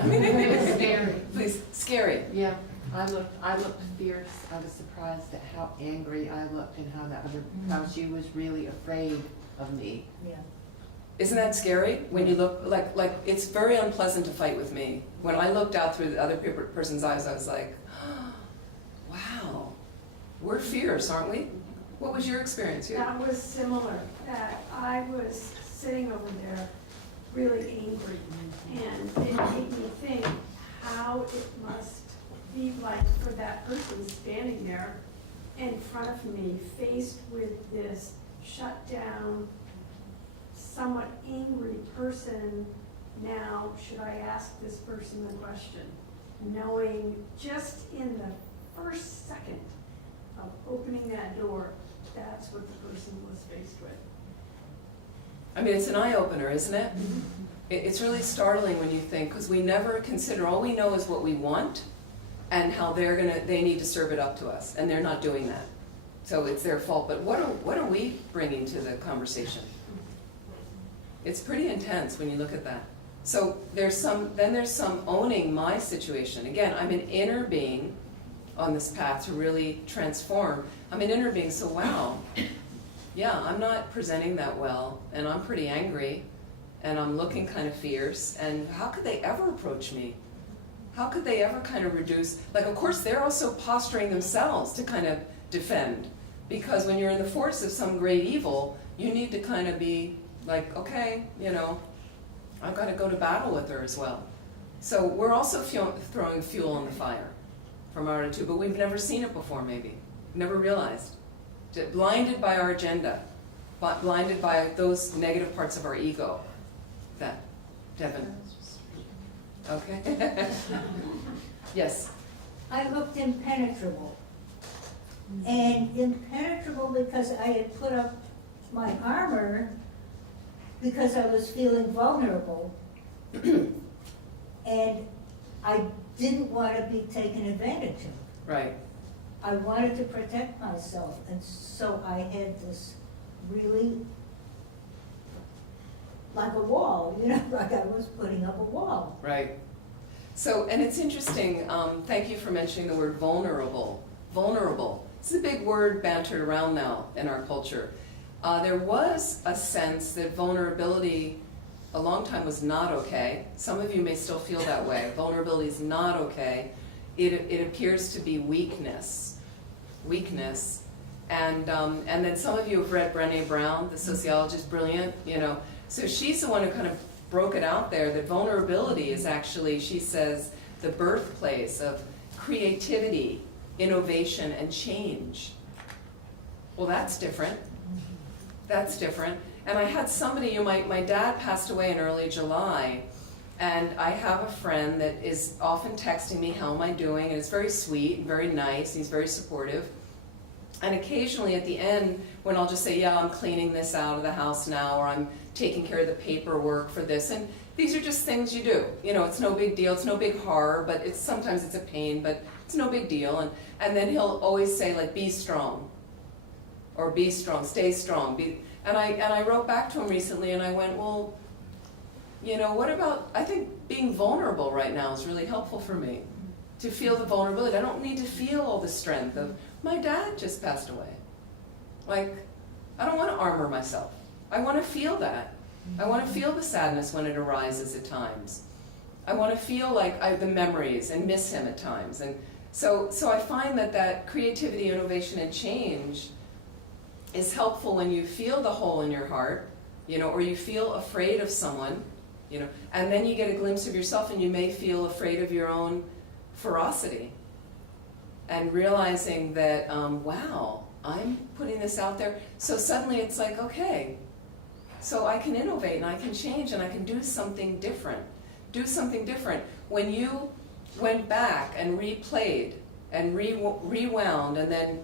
Scary. Please, scary. Yeah, I looked fierce. I was surprised at how angry I looked and how she was really afraid of me. Yeah. Isn't that scary? When you look, like it's very unpleasant to fight with me. When I looked out through the other person's eyes, I was like, oh, wow, we're fierce, aren't we? What was your experience here? That was similar. I was sitting over there really angry, and it made me think how it must be like for that person standing there in front of me, faced with this shut down, somewhat angry person. Now, should I ask this person the question? Knowing just in the first second of opening that door, that's what the person was faced with. I mean, it's an eye-opener, isn't it? It's really startling when you think, because we never consider, all we know is what we want and how they need to serve it up to us, and they're not doing that. So it's their fault, but what are we bringing to the conversation? It's pretty intense when you look at that. So there's some owning my situation. Again, I'm an inner being on this path to really transform. I'm an inner being, so wow, yeah, I'm not presenting that well, and I'm pretty angry, and I'm looking kind of fierce, and how could they ever approach me? How could they ever kind of reduce, like of course they're also posturing themselves to kind of defend, because when you're in the force of some great evil, you need to kind of be like, okay, you know, I've got to go to battle with her as well. So we're also throwing fuel on the fire from our attitude, but we've never seen it before maybe, never realized. Blinded by our agenda, blinded by those negative parts of our ego. That, Devin. Okay. Yes. I looked impenetrable. And impenetrable because I had put up my armor because I was feeling vulnerable. And I didn't want to be taken advantage of. Right. I wanted to protect myself, and so I had this really, like a wall, you know, like I was putting up a wall. Right. So, and it's interesting, thank you for mentioning the word vulnerable. Vulnerable. It's a big word bantered around now in our culture. There was a sense that vulnerability a long time was not okay. Some of you may still feel that way. Vulnerability is not okay. It appears to be weakness. And then some of you have read Brené Brown, the sociologist, brilliant, you know. So she's the one who kind of broke it out there that vulnerability is actually, she says, the birthplace of creativity, innovation, and change. Well, that's different. That's different. And I had somebody, my dad passed away in early July, and I have a friend that is often texting me, how am I doing? And it's very sweet and very nice, and he's very supportive. And occasionally at the end, when I'll just say, yeah, I'm cleaning this out of the house now, or I'm taking care of the paperwork for this, and these are just things you do. You know, it's no big deal, it's no big horror, but sometimes it's a pain, but it's no big deal. And then he'll always say, like, be strong, or be strong, stay strong. And I wrote back to him recently, and I went, well, you know, what about, I think being vulnerable right now is really helpful for me, to feel the vulnerability. I don't need to feel all the strength of, my dad just passed away. Like, I don't want to armor myself. I want to feel that. I want to feel the sadness when it arises at times. I want to feel like the memories and miss him at times. And so I find that creativity, innovation, and change is helpful when you feel the hole in your heart, you know, or you feel afraid of someone, you know, and then you get a glimpse of yourself and you may feel afraid of your own ferocity. And realizing that, wow, I'm putting this out there. So suddenly it's like, okay, so I can innovate and I can change and I can do something different. Do something different. When you went back and replayed and rewound and then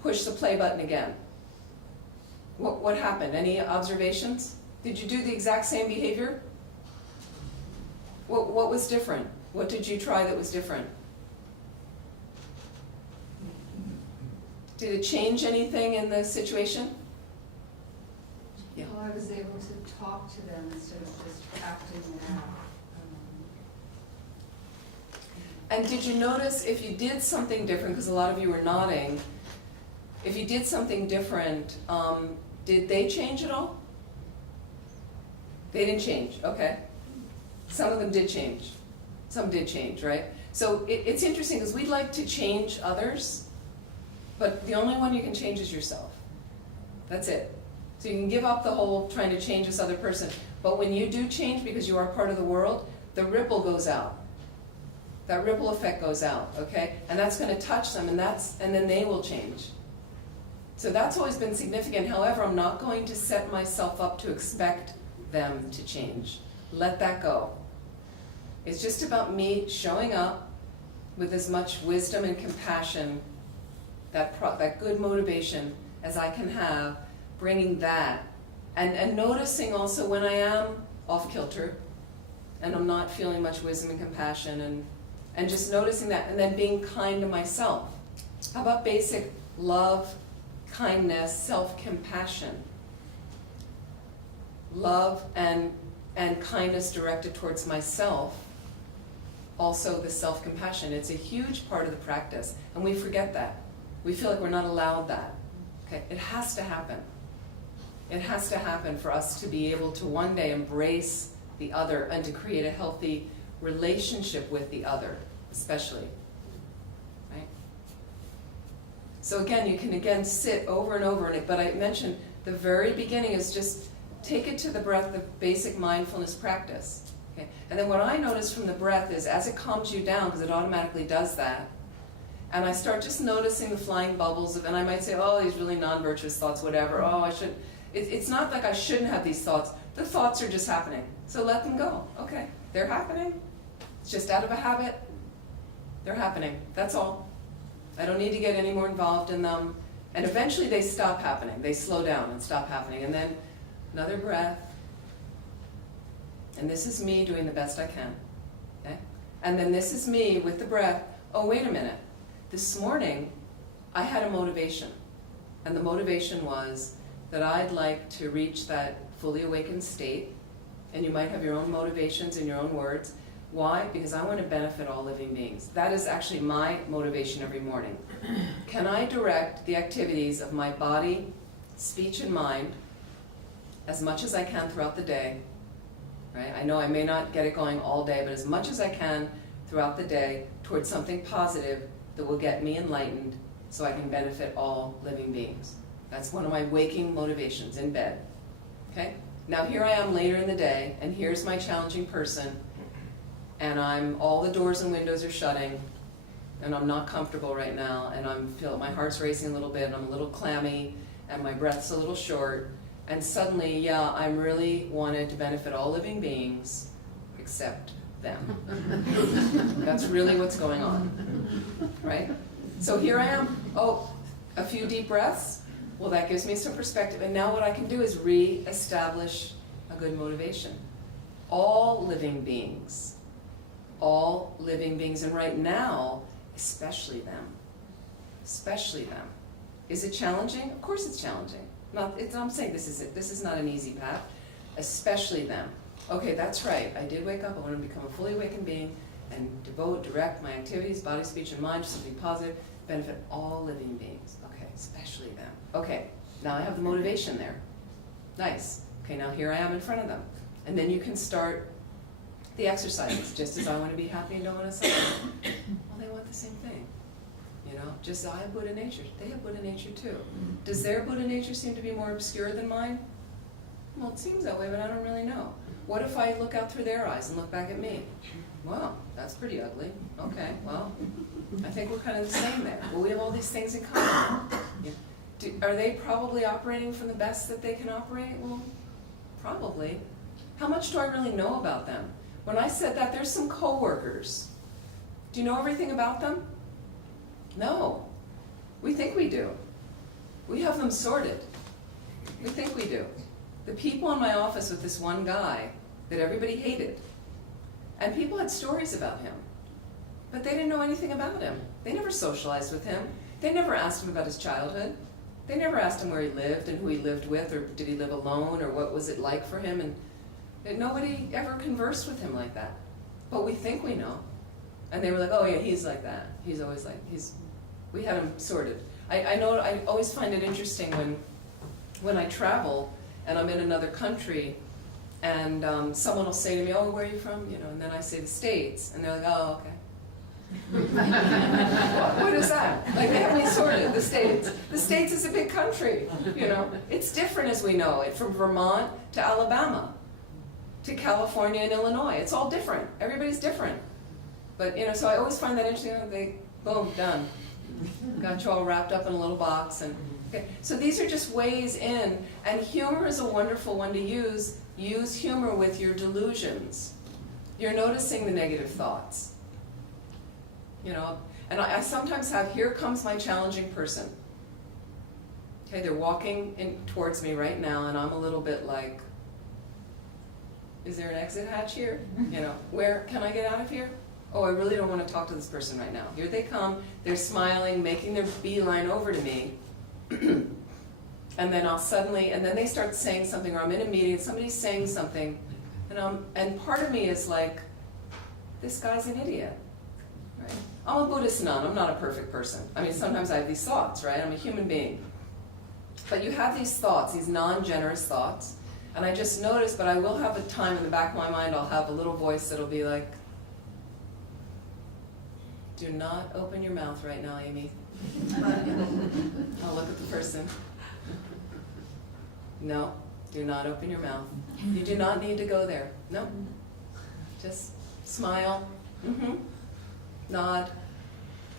pushed the play button again, what happened? Any observations? Did you do the exact same behavior? What was different? What did you try that was different? Did it change anything in the situation? Yeah. Well, I was able to talk to them instead of just acting it out. And did you notice if you did something different, because a lot of you were nodding, if you did something different, did they change at all? They didn't change, okay. Some of them did change. Some did change, right? So it's interesting because we'd like to change others, but the only one you can change is yourself. That's it. So you can give up the whole trying to change this other person, but when you do change because you are part of the world, the ripple goes out. That ripple effect goes out, okay? And that's going to touch them, and then they will change. So that's always been significant. However, I'm not going to set myself up to expect them to change. Let that go. It's just about me showing up with as much wisdom and compassion, that good motivation as I can have, bringing that, and noticing also when I am off kilter, and I'm not feeling much wisdom and compassion, and just noticing that, and then being kind to myself. How about basic love, kindness, self-compassion, love and kindness directed towards myself, also the self-compassion. It's a huge part of the practice, and we forget that. We feel like we're not allowed that. Okay, it has to happen. It has to happen for us to be able to one day embrace the other and to create a healthy relationship with the other, especially. Right? So again, you can sit over and over, but I mentioned the very beginning is just take it to the breath, the basic mindfulness practice. Okay? And then what I notice from the breath is as it calms you down, because it automatically does that, and I start just noticing the flying bubbles of, and I might say, oh, these really non-virtuous thoughts, whatever, oh, I should. It's not like I shouldn't have these thoughts. The thoughts are just happening. So let them go. Okay, they're happening. It's just out of a habit. They're happening. That's all. I don't need to get any more involved in them. And eventually they stop happening. They slow down and stop happening. And then another breath. And this is me doing the best I can. Okay? And then this is me with the breath. Oh, wait a minute. This morning I had a motivation. And the motivation was that I'd like to reach that fully awakened state, and you might have your own motivations in your own words. Why? Because I want to benefit all living beings. That is actually my motivation every morning. Can I direct the activities of my body, speech, and mind as much as I can throughout the day? Right? I know I may not get it going all day, but as much as I can throughout the day towards something positive that will get me enlightened so I can benefit all living beings. That's one of my waking motivations in bed. Okay? Now here I am later in the day, and here's my challenging person, and all the doors and windows are shutting, and I'm not comfortable right now, and my heart's racing a little bit, and I'm a little clammy, and my breath's a little short, and suddenly, yeah, I'm really wanted to benefit all living beings except them. That's really what's going on, right? So here I am. Oh, a few deep breaths. Well, that gives me some perspective. And now what I can do is re-establish a good motivation. All living beings, and right now, especially them. Is it challenging? Of course it's challenging. I'm saying this is not an easy path. Especially them. Okay, that's right. I did wake up. I want to become a fully awakened being and direct my activities, body, speech, and mind to something positive, benefit all living beings. Okay, especially them. Okay, now I have the motivation there. Nice. Okay, now here I am in front of them. And then you can start the exercises, just as I want to be happy and don't want to suffer. Well, they want the same thing. You know, just I have Buddha nature. They have Buddha nature too. Does their Buddha nature seem to be more obscure than mine? Well, it seems that way, but I don't really know. What if I look out through their eyes and look back at me? Wow, that's pretty ugly. Okay, well, I think we're kind of the same there. Well, we have all these things in common. Yeah. Are they probably operating from the best that they can operate? Well, probably. How much do I really know about them? When I said that, there's some coworkers. Do you know everything about them? No. We think we do. We have them sorted. We think we do. The people in my office with this one guy that everybody hated, and people had stories about him, but they didn't know anything about him. They never socialized with him. They never asked him about his childhood. They never asked him where he lived and who he lived with, or did he live alone, or what was it like for him, and nobody ever conversed with him like that. But we think we know. And they were like, oh yeah, he's like that. He's always like, we had him sorted. I know, I always find it interesting when I travel and I'm in another country and someone will say to me, oh, where are you from? You know, and then I say the States, and they're like, oh, okay. What is that? Like, they have me sorted, the States. The States is a big country, you know. It's different as we know it, from Vermont to Alabama to California and Illinois. It's all different. Everybody's different. But, you know, so I always find that interesting. They, boom, done. Got you all wrapped up in a little box. And okay. So these are just ways in, and humor is a wonderful one to use. Use humor with your delusions. You're noticing the negative thoughts. You know, and I sometimes have, here comes my challenging person. Okay, they're walking in towards me right now, and I'm a little bit like, is there an exit hatch here? You know, where can I get out of here? Oh, I really don't want to talk to this person right now. Here they come, they're smiling, making their beeline over to me. And then and then they start saying something, or I'm in a meeting and somebody's saying something, and part of me is like, this guy's an idiot, right? I'm a Buddhist nun, I'm not a perfect person. I mean, sometimes I have these thoughts, right? I'm a human being. But you have these thoughts, these non-generous thoughts, and I just notice, but I will have a time in the back of my mind, I'll have a little voice that'll be like, do not open your mouth right now, Amy. I'll look at the person. No, do not open your mouth. You do not need to go there. No. Just smile, nod.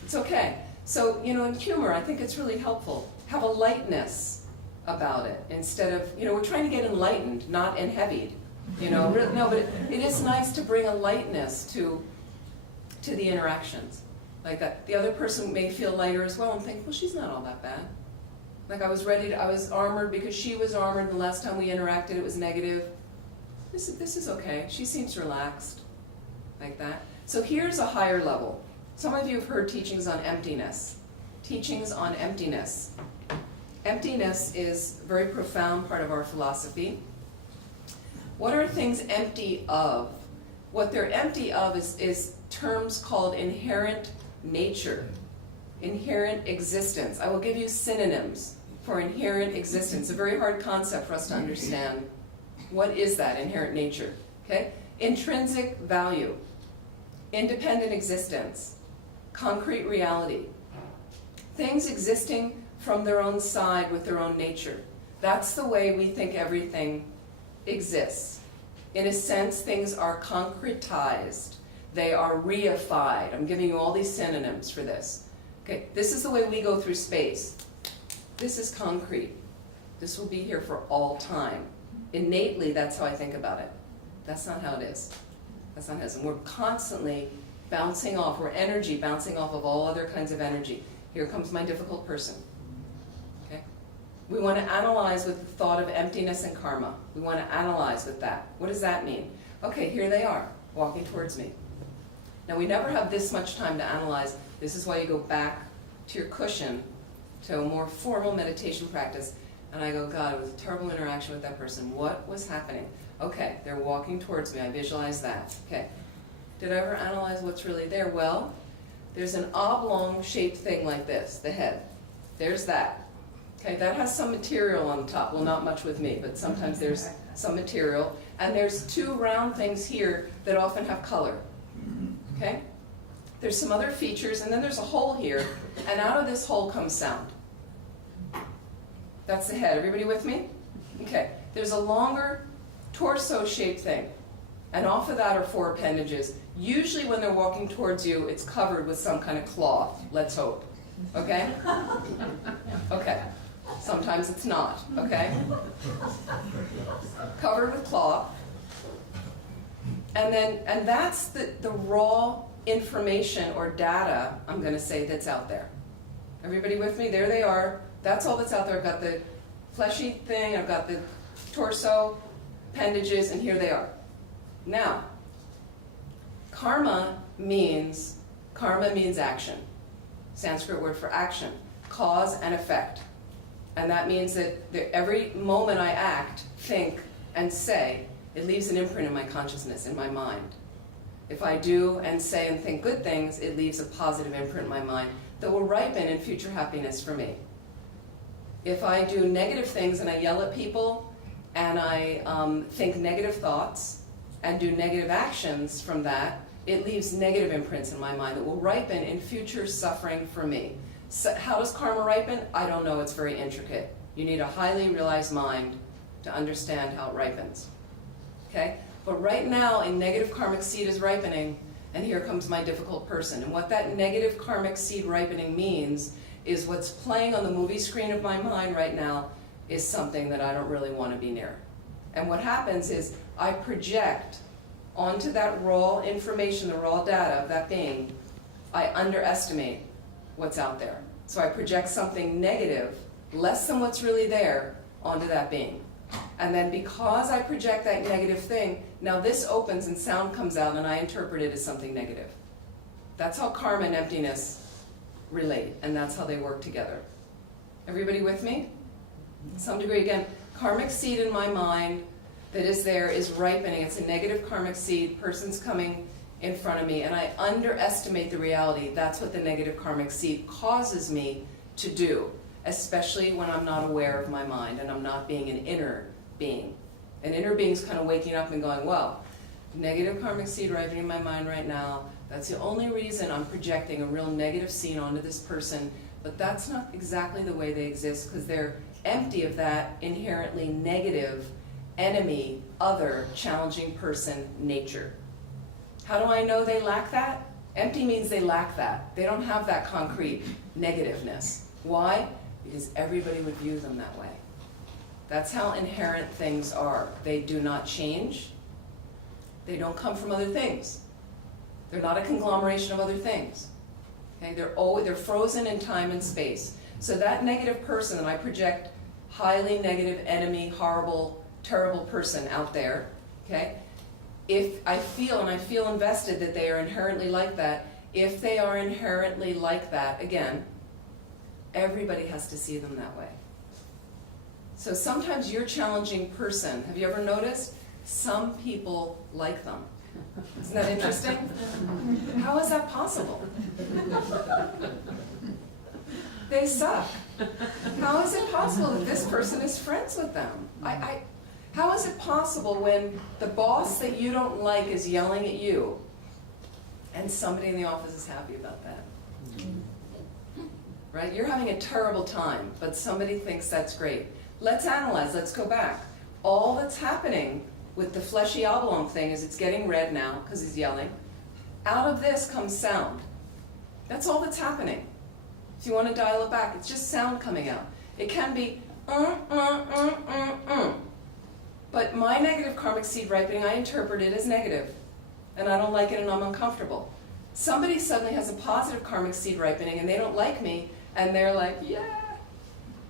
It's okay. So, in humor, I think it's really helpful. Have a lightness about it instead of, we're trying to get enlightened, not enheavied. No, but it is nice to bring a lightness to the interactions. Like that. The other person may feel lighter as well and think, well, she's not all that bad. Like I was armored because she was armored, and the last time we interacted it was negative. This is okay. She seems relaxed. Like that. So here's a higher level. Some of you have heard teachings on emptiness. Teachings on emptiness. Emptiness is a very profound part of our philosophy. What are things empty of? What they're empty of is terms called inherent nature, inherent existence. I will give you synonyms for inherent existence. A very hard concept for us to understand. What is that inherent nature? Okay? Intrinsic value, independent existence, concrete reality. Things existing from their own side with their own nature. That's the way we think everything exists. In a sense, things are concretized. They are reified. I'm giving you all these synonyms for this. Okay, this is the way we go through space. This is concrete. This will be here for all time. Innately, that's how I think about it. That's not how it is. That's not how it is. And we're constantly bouncing off. We're energy bouncing off of all other kinds of energy. Here comes my difficult person. Okay? We want to analyze with the thought of emptiness and karma. We want to analyze with that. What does that mean? Okay, here they are, walking towards me. Now, we never have this much time to analyze. This is why you go back to your cushion, to a more formal meditation practice, and I go, God, it was a terrible interaction with that person. What was happening? Okay, they're walking towards me. I visualize that. Okay. Did I ever analyze what's really there? Well, there's an oblong-shaped thing like this, the head. There's that. Okay, that has some material on top. Well, not much with me, but sometimes there's some material. And there's two round things here that often have color. Okay? There's some other features, and then there's a hole here, and out of this hole comes sound. That's the head. Everybody with me? Okay. There's a longer torso-shaped thing, and off of that are four appendages. Usually when they're walking towards you, it's covered with some kind of cloth. Let's hope. Okay? Okay. Sometimes it's not. Okay? Covered with cloth. And that's the raw information or data, I'm going to say, that's out there. Everybody with me? There they are. That's all that's out there. I've got the fleshy thing, I've got the torso, appendages, and here they are. Now, karma means action. Sanskrit word for action. Cause and effect. And that means that every moment I act, think, and say, it leaves an imprint in my consciousness, in my mind. If I do and say and think good things, it leaves a positive imprint in my mind that will ripen in future happiness for me. If I do negative things and I yell at people and I think negative thoughts and do negative actions from that, it leaves negative imprints in my mind that will ripen in future suffering for me. So how does karma ripen? I don't know. It's very intricate. You need a highly realized mind to understand how it ripens. Okay? But right now, a negative karmic seed is ripening, and here comes my difficult person. And what that negative karmic seed ripening means is what's playing on the movie screen of my mind right now is something that I don't really want to be near. And what happens is I project onto that raw information, the raw data of that being, I underestimate what's out there. So I project something negative, less than what's really there, onto that being. And then because I project that negative thing, now this opens and sound comes out and I interpret it as something negative. That's how karma and emptiness relate, and that's how they work together. Everybody with me? Some degree, again, karmic seed in my mind that is there is ripening. It's a negative karmic seed, person's coming in front of me, and I underestimate the reality. That's what the negative karmic seed causes me to do, especially when I'm not aware of my mind and I'm not being an inner being. An inner being's kind of waking up and going, well, negative karmic seed ripening in my mind right now. That's the only reason I'm projecting a real negative scene onto this person, but that's not exactly the way they exist because they're empty of that inherently negative enemy, other, challenging person nature. How do I know they lack that? Empty means they lack that. They don't have that concrete negativeness. Why? Because everybody would view them that way. That's how inherent things are. They do not change. They don't come from other things. They're not a conglomeration of other things. Okay? They're frozen in time and space. So that negative person that I project, highly negative enemy, horrible, terrible person out there, okay? If I feel, and I feel invested that they are inherently like that, if they are inherently like that, again, everybody has to see them that way. So sometimes your challenging person, have you ever noticed? Some people like them. Isn't that interesting? How is that possible? They suck. How is it possible that this person is friends with them? How is it possible when the boss that you don't like is yelling at you and somebody in the office is happy about that? Right? You're having a terrible time, but somebody thinks that's great. Let's analyze, let's go back. All that's happening with the fleshy oblong thing is it's getting red now because he's yelling. Out of this comes sound. That's all that's happening. If you want to dial it back, it's just sound coming out. It can be But my negative karmic seed ripening, I interpret it as negative. And I don't like it and I'm uncomfortable. Somebody suddenly has a positive karmic seed ripening and they don't like me and they're like, yeah,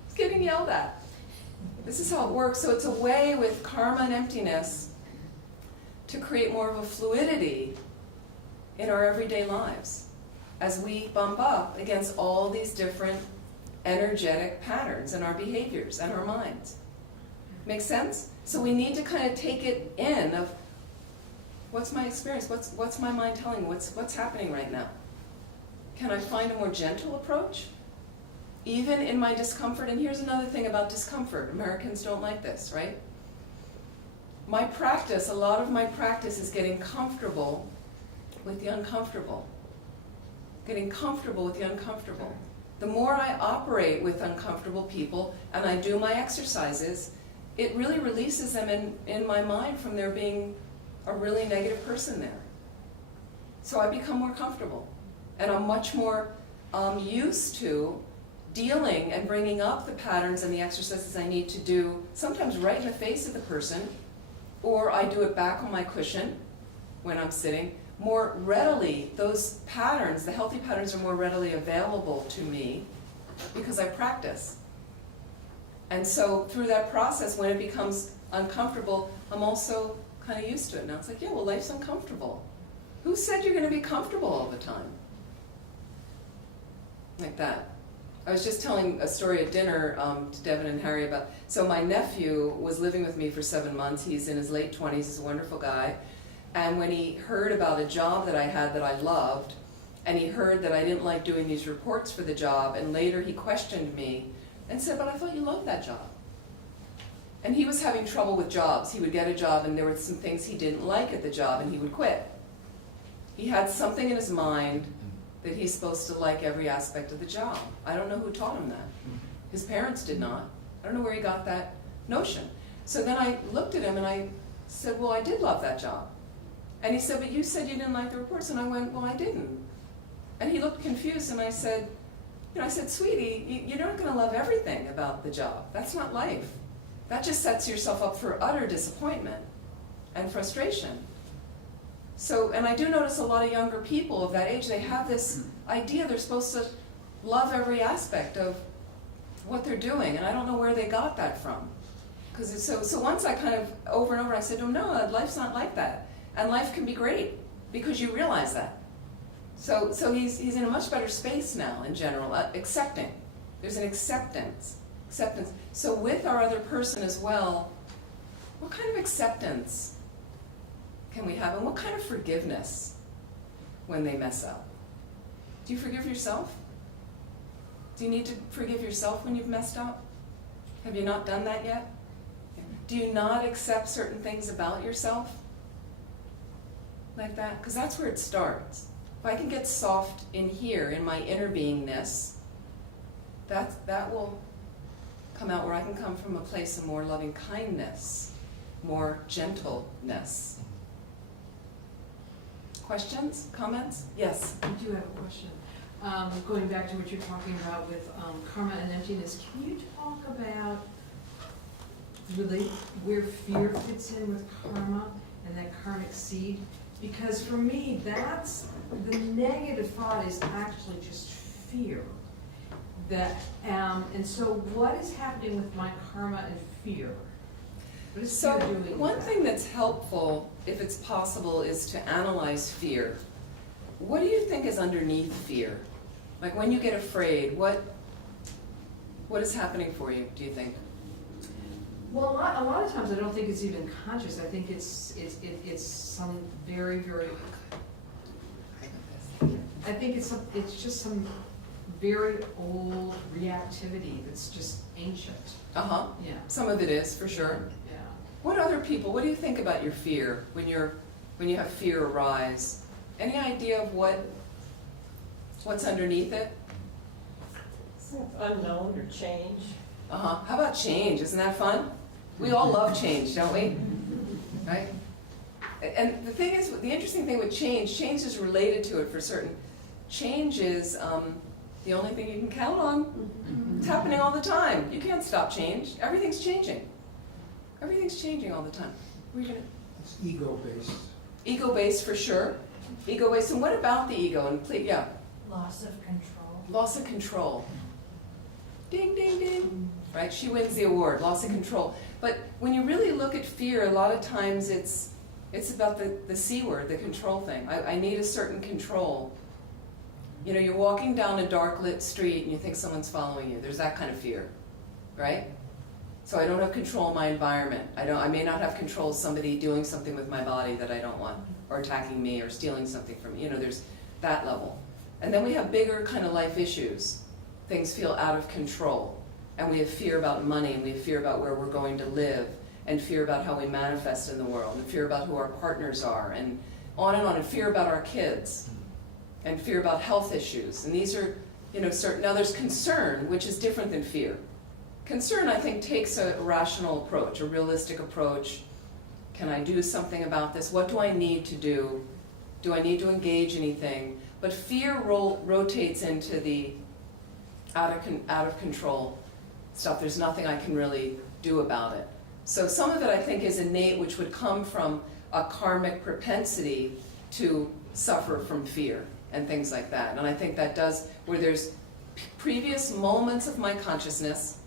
it's getting yelled at. This is how it works. So it's a way with karma and emptiness to create more of a fluidity in our everyday lives as we bump up against all these different energetic patterns in our behaviors and our minds. Make sense? So we need to kind of take it in of what's my experience, what's my mind telling me, what's happening right now? Can I find a more gentle approach? Even in my discomfort, and here's another thing about discomfort. Americans don't like this, right? My practice, a lot of my practice is getting comfortable with the uncomfortable. Getting comfortable with the uncomfortable. The more I operate with uncomfortable people and I do my exercises, it really releases them in my mind from there being a really negative person there. So I become more comfortable. And I'm much more used to dealing and bringing up the patterns and the exercises I need to do, sometimes right in the face of the person, or I do it back on my cushion when I'm sitting. More readily, those patterns, the healthy patterns, are more readily available to me because I practice. And so through that process, when it becomes uncomfortable, I'm also kind of used to it. Now it's like, yeah, well, life's uncomfortable. Who said you're going to be comfortable all the time? Like that. I was just telling a story at dinner to Devin and Harry about, so my nephew was living with me for 7 months. He's in his late 20s, he's a wonderful guy. And when he heard about a job that I had that I loved, and he heard that I didn't like doing these reports for the job, and later he questioned me and said, but I thought you loved that job. And he was having trouble with jobs. He would get a job and there were some things he didn't like at the job and he would quit. He had something in his mind that he's supposed to like every aspect of the job. I don't know who taught him that. His parents did not. I don't know where he got that notion. So then I looked at him and I said, well, I did love that job. And he said, but you said you didn't like the reports. And I went, well, I didn't. And he looked confused and I said, sweetie, you're not going to love everything about the job. That's not life. That just sets yourself up for utter disappointment and frustration. So, and I do notice a lot of younger people of that age, they have this idea they're supposed to love every aspect of what they're doing, and I don't know where they got that from. Because so once I kind of over and over, I said to him, no, life's not like that. And life can be great, because you realize that. So he's in a much better space now, in general, accepting. There's an acceptance Acceptance. So with our other person as well, what kind of acceptance can we have, and what kind of forgiveness when they mess up? Do you forgive yourself? Do you need to forgive yourself when you've messed up? Have you not done that yet? Do you not accept certain things about yourself? Like that? Because that's where it starts. If I can get soft in here, in my inner beingness, that will come out where I can come from a place of more loving kindness, more gentleness. Questions? Comments? Yes? I do have a question. Going back to what you're talking about with karma and emptiness, can you talk about really where fear fits in with karma and that karmic seed? Because for me, that's the negative thought is actually just fear. That and so what is happening with my karma and fear? What is So fear doing with one that? thing that's helpful, if it's possible, is to analyze fear. What do you think is underneath fear? Like when you get afraid, what is happening for you, do you think? Well, a lot of times I don't think it's even conscious. I think it's some very, very. I think it's just some very old reactivity that's just ancient. Uh-huh. Yeah. Some of it is, for sure. Yeah. What other people, what do you think about your fear when you have fear arise? Any idea of what's underneath it? Unknown or change. Uh-huh. How about change? Isn't that fun? We all love change, don't we? Right? And the thing is, the interesting thing with change is related to it for certain. Change is the only thing you can count on. It's happening all the time. You can't stop change. Everything's changing. Everything's changing all the time. It's ego-based. Ego-based for sure. Ego-based. And what about the ego? And yeah. Loss of control. Loss of control. Ding, ding, ding. Right? She wins the award. Loss of control. But when you really look at fear, a lot of times it's about the C word, the control thing. I need a certain control. You know, you're walking down a dark lit street and you think someone's following you. There's that kind of fear, right? So I don't have control of my environment. I may not have control of somebody doing something with my body that I don't want, or attacking me, or stealing something from me. You know, there's that level. And then we have bigger kind of life issues. Things feel out of control. And we have fear about money, and we have fear about where we're going to live, and fear about how we manifest in the world, and fear about who our partners are, and on, and fear about our kids, and fear about health issues. And these are, you know, certain, now there's concern, which is different than fear. Concern, I think, takes a rational approach, a realistic approach. Can I do something about this? What do I need to do? Do I need to engage anything? But fear rotates into the out of control stuff. There's nothing I can really do about it. So some of it, I think, is innate, which would come from a karmic propensity to suffer from fear and things like that. And I think that does, where there's previous moments of my consciousness,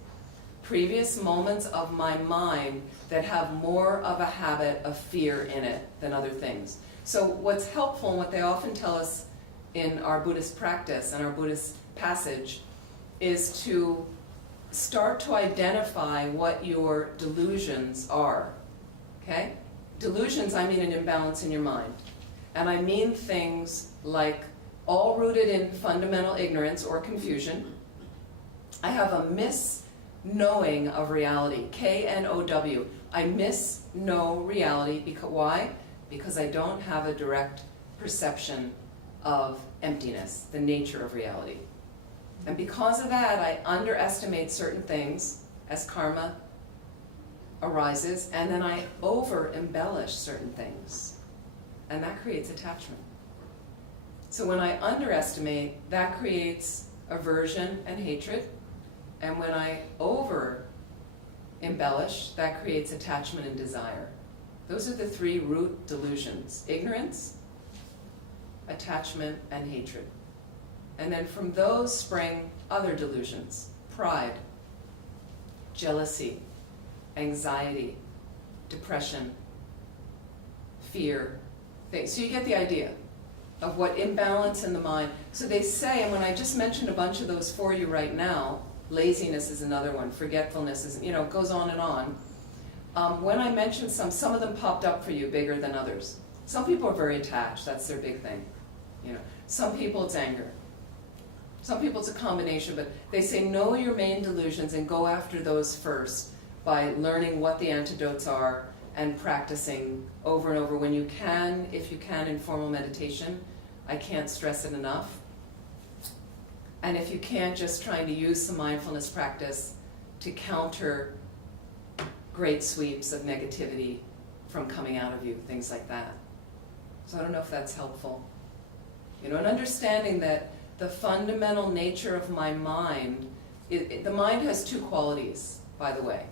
previous moments of my mind that have more of a habit of fear in it than other things. So what's helpful, and what they often tell us in our Buddhist practice and our Buddhist passage, is to start to identify what your delusions are, okay? Delusions, I mean an imbalance in your mind. And I mean things like all rooted in fundamental ignorance or confusion. I have a misknowing of reality, K-N-O-W. I misknow reality because why? Because I don't have a direct perception of emptiness, the nature of reality. And because of that, I underestimate certain things as karma arises, and then I over-embellish certain things, and that creates attachment. So when I underestimate, that creates aversion and hatred, and when I over-embellish, that creates attachment and desire. Those are the three root delusions: ignorance, attachment, and hatred. And then from those spring other delusions: pride, jealousy, anxiety, depression, fear. So you get the idea of what imbalance in the mind. So they say, and when I just mentioned a bunch of those for you right now, Laziness is another one. Forgetfulness is, it goes on and on. When I mentioned some of them popped up for you bigger than others. Some people are very attached. That's their big thing. Some people it's anger. Some people it's a combination, but they say know your main delusions and go after those first by learning what the antidotes are and practicing over and over when you can, if you can, in formal meditation. I can't stress it enough. And if you can't, just trying to use some mindfulness practice to counter great sweeps of negativity from coming out of you, things like that. So I don't know if that's helpful. And understanding that the fundamental nature of my mind, the mind has two qualities, by the way,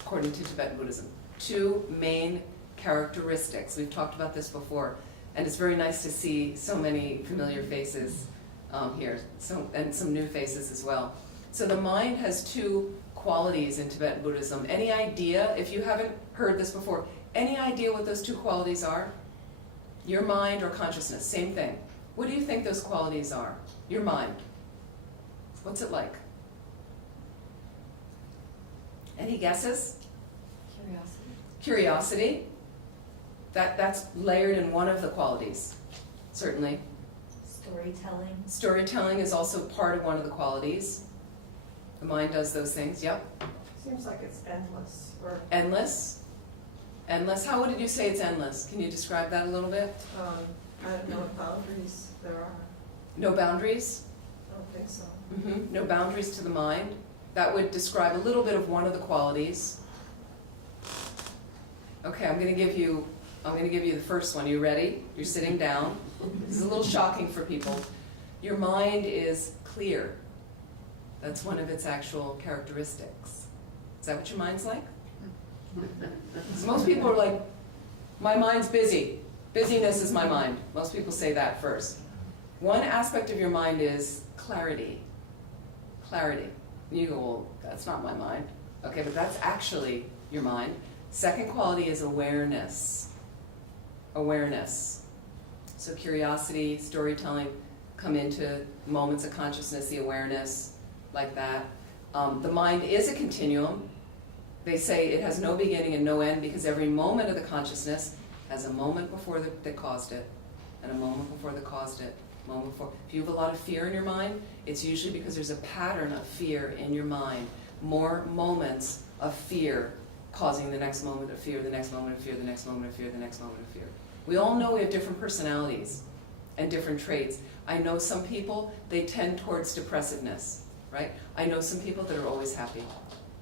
according to Tibetan Buddhism. Two main characteristics. We've talked about this before, and it's very nice to see so many familiar faces here, and some new faces as well. So the mind has two qualities in Tibetan Buddhism. Any idea, if you haven't heard this before, any idea what those two qualities are? Your mind or consciousness, same thing. What do you think those qualities are? Your mind. What's it like? Any guesses? Curiosity. That's layered in one of the qualities, certainly. Storytelling. Storytelling is also part of one of the qualities. The mind does those things, yep. Seems like it's endless, or, Endless. Endless, how did you say it's endless? Can you describe that a little bit? I don't know what boundaries there are. No boundaries? I don't think so. No boundaries to the mind. That would describe a little bit of one of the qualities. Okay, I'm going to give you the first one. You ready? You're sitting down. This is a little shocking for people. Your mind is clear. That's one of its actual characteristics. Is that what your mind's like? So most people are like, my mind's busy. Busyness is my mind. Most people say that first. One aspect of your mind is clarity. Clarity. And you go, well, that's not my mind. Okay, but that's actually your mind. Second quality is awareness. Awareness. So curiosity, storytelling come into moments of consciousness, the awareness, like that. The mind is a continuum. They say it has no beginning and no end because every moment of the consciousness has a moment before that caused it, and a moment before that caused it, moment before. If you have a lot of fear in your mind, it's usually because there's a pattern of fear in your mind. More moments of fear causing the next moment of fear, the next moment of fear, the next moment of fear, the next moment of fear. We all know we have different personalities and different traits. I know some people, they tend towards depressiveness, right? I know some people that are always happy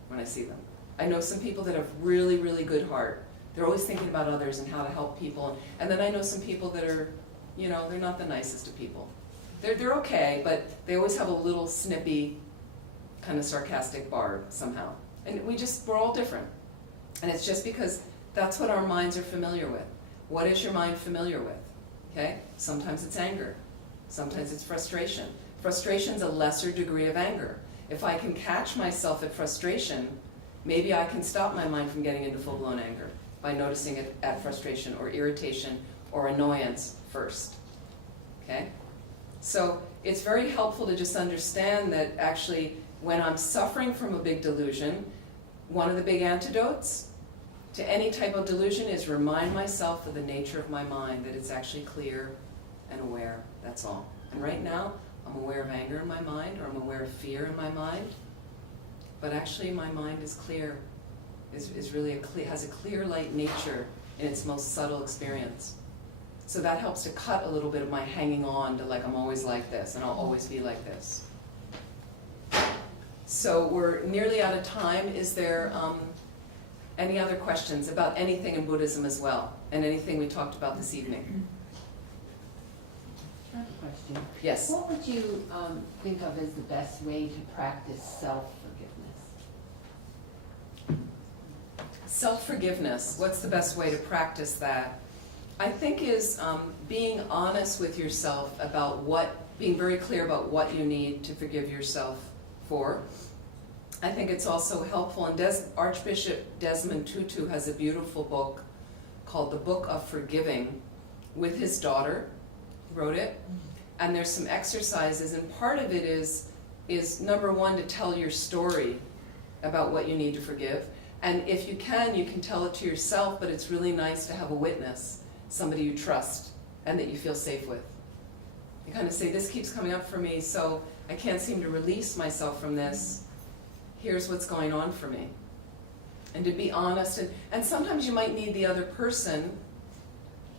when I see them. I know some people that have really, really good heart. They're always thinking about others and how to help people. And then I know some people that are, they're not the nicest of people. They're okay, but they always have a little snippy, kind of sarcastic barb somehow. And we're all different. And it's just because that's what our minds are familiar with. What is your mind familiar with? Okay? Sometimes it's anger. Sometimes it's frustration. Frustration's a lesser degree of anger. If I can catch myself at frustration, maybe I can stop my mind from getting into full-blown anger by noticing it at frustration or irritation or annoyance first. Okay? So it's very helpful to just understand that actually when I'm suffering from a big delusion, one of the big antidotes to any type of delusion is remind myself of the nature of my mind, that it's actually clear and aware, that's all. And right now, I'm aware of anger in my mind, or I'm aware of fear in my mind, but actually my mind is clear, is really has a clear light nature in its most subtle experience. So that helps to cut a little bit of my hanging on to like I'm always like this and I'll always be like this. So we're nearly out of time. Is there any other questions about anything in Buddhism as well, and anything we talked about this evening? I have a question. Yes. What would you think of as the best way to practice self-forgiveness? Self-forgiveness, what's the best way to practice that? I think is being honest with yourself about being very clear about what you need to forgive yourself for. I think it's also helpful, and Archbishop Desmond Tutu has a beautiful book called The Book of Forgiving with his daughter, wrote it, and there's some exercises, and part of it is is number one, to tell your story about what you need to forgive. And if you can tell it to yourself, but it's really nice to have a witness, somebody you trust and that you feel safe with. You kind of say, this keeps coming up for me, so I can't seem to release myself from this. Here's what's going on for me. And to be honest, and sometimes you might need the other person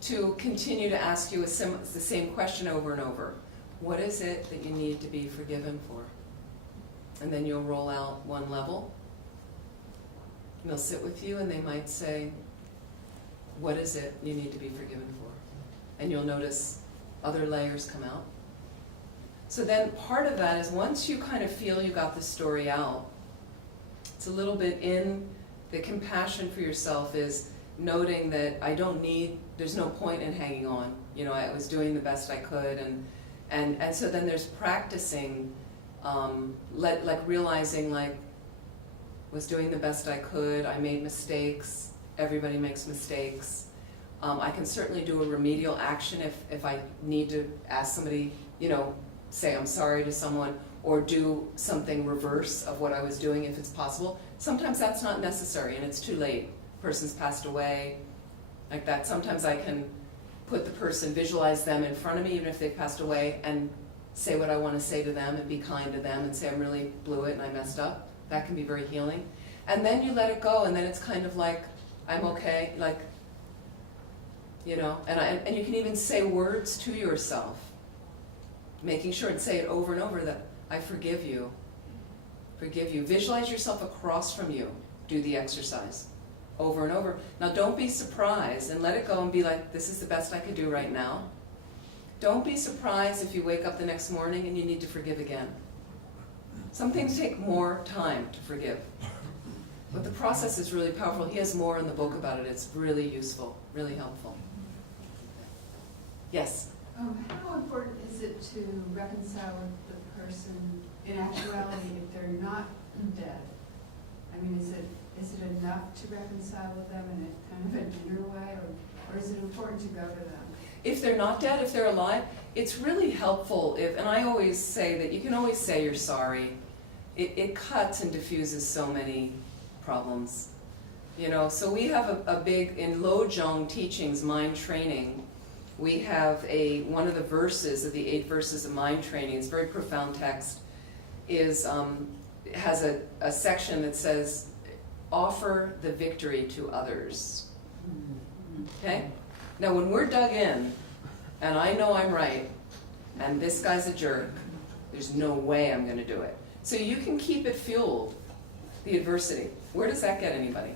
to continue to ask you the same question over and over. What is it that you need to be forgiven for? And then you'll roll out one level. And they'll sit with you and they might say, what is it you need to be forgiven for? And you'll notice other layers come out. So then part of that is once you kind of feel you got the story out, it's a little bit in the compassion for yourself is noting that there's no point in hanging on. I was doing the best I could, and so then there's practicing, realizing was doing the best I could, I made mistakes, everybody makes mistakes. I can certainly do a remedial action if I need to ask somebody, say I'm sorry to someone, or do something reverse of what I was doing if it's possible. Sometimes that's not necessary and it's too late. Person's passed away, like that. Sometimes I can put the person, visualize them in front of me even if they've passed away, and say what I want to say to them and be kind to them and say I really blew it and I messed up. That can be very healing. And then you let it go, and then it's kind of like, I'm okay, and you can even say words to yourself, making sure and say it over and over that I forgive you. Forgive you. Visualize yourself across from you. Do the exercise over and over. Now don't be surprised, and let it go and be like, this is the best I could do right now. Don't be surprised if you wake up the next morning and you need to forgive again. Some things take more time to forgive. But the process is really powerful. He has more in the book about it. It's really useful, really helpful. Yes? How important is it to reconcile with the person in actuality if they're not dead? I mean, is it enough to reconcile with them in a kind of an inner way, or is it important to go to them? If they're not dead, if they're alive, it's really helpful and I always say that you can always say you're sorry. It cuts and diffuses so many problems. So we have a big, in Lojong teachings, mind training, we have one of the verses of the 8 verses of mind training, it's a very profound text, has a section that says, offer the victory to others. Okay? Now when we're dug in, and I know I'm right, and this guy's a jerk, there's no way I'm going to do it. So you can keep it fueled, the adversity. Where does that get anybody?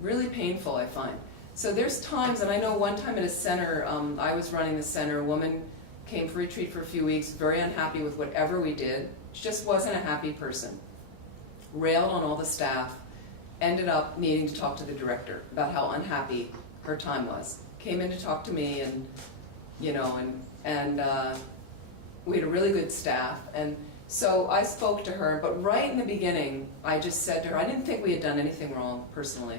Really painful, I find. So there's times, and I know one time at a center, I was running the center, a woman came for retreat for a few weeks, very unhappy with whatever we did. She just wasn't a happy person. Railed on all the staff, ended up needing to talk to the director about how unhappy her time was. Came in to talk to me, and we had a really good staff, and so I spoke to her, but right in the beginning, I just said to her, I didn't think we had done anything wrong, personally.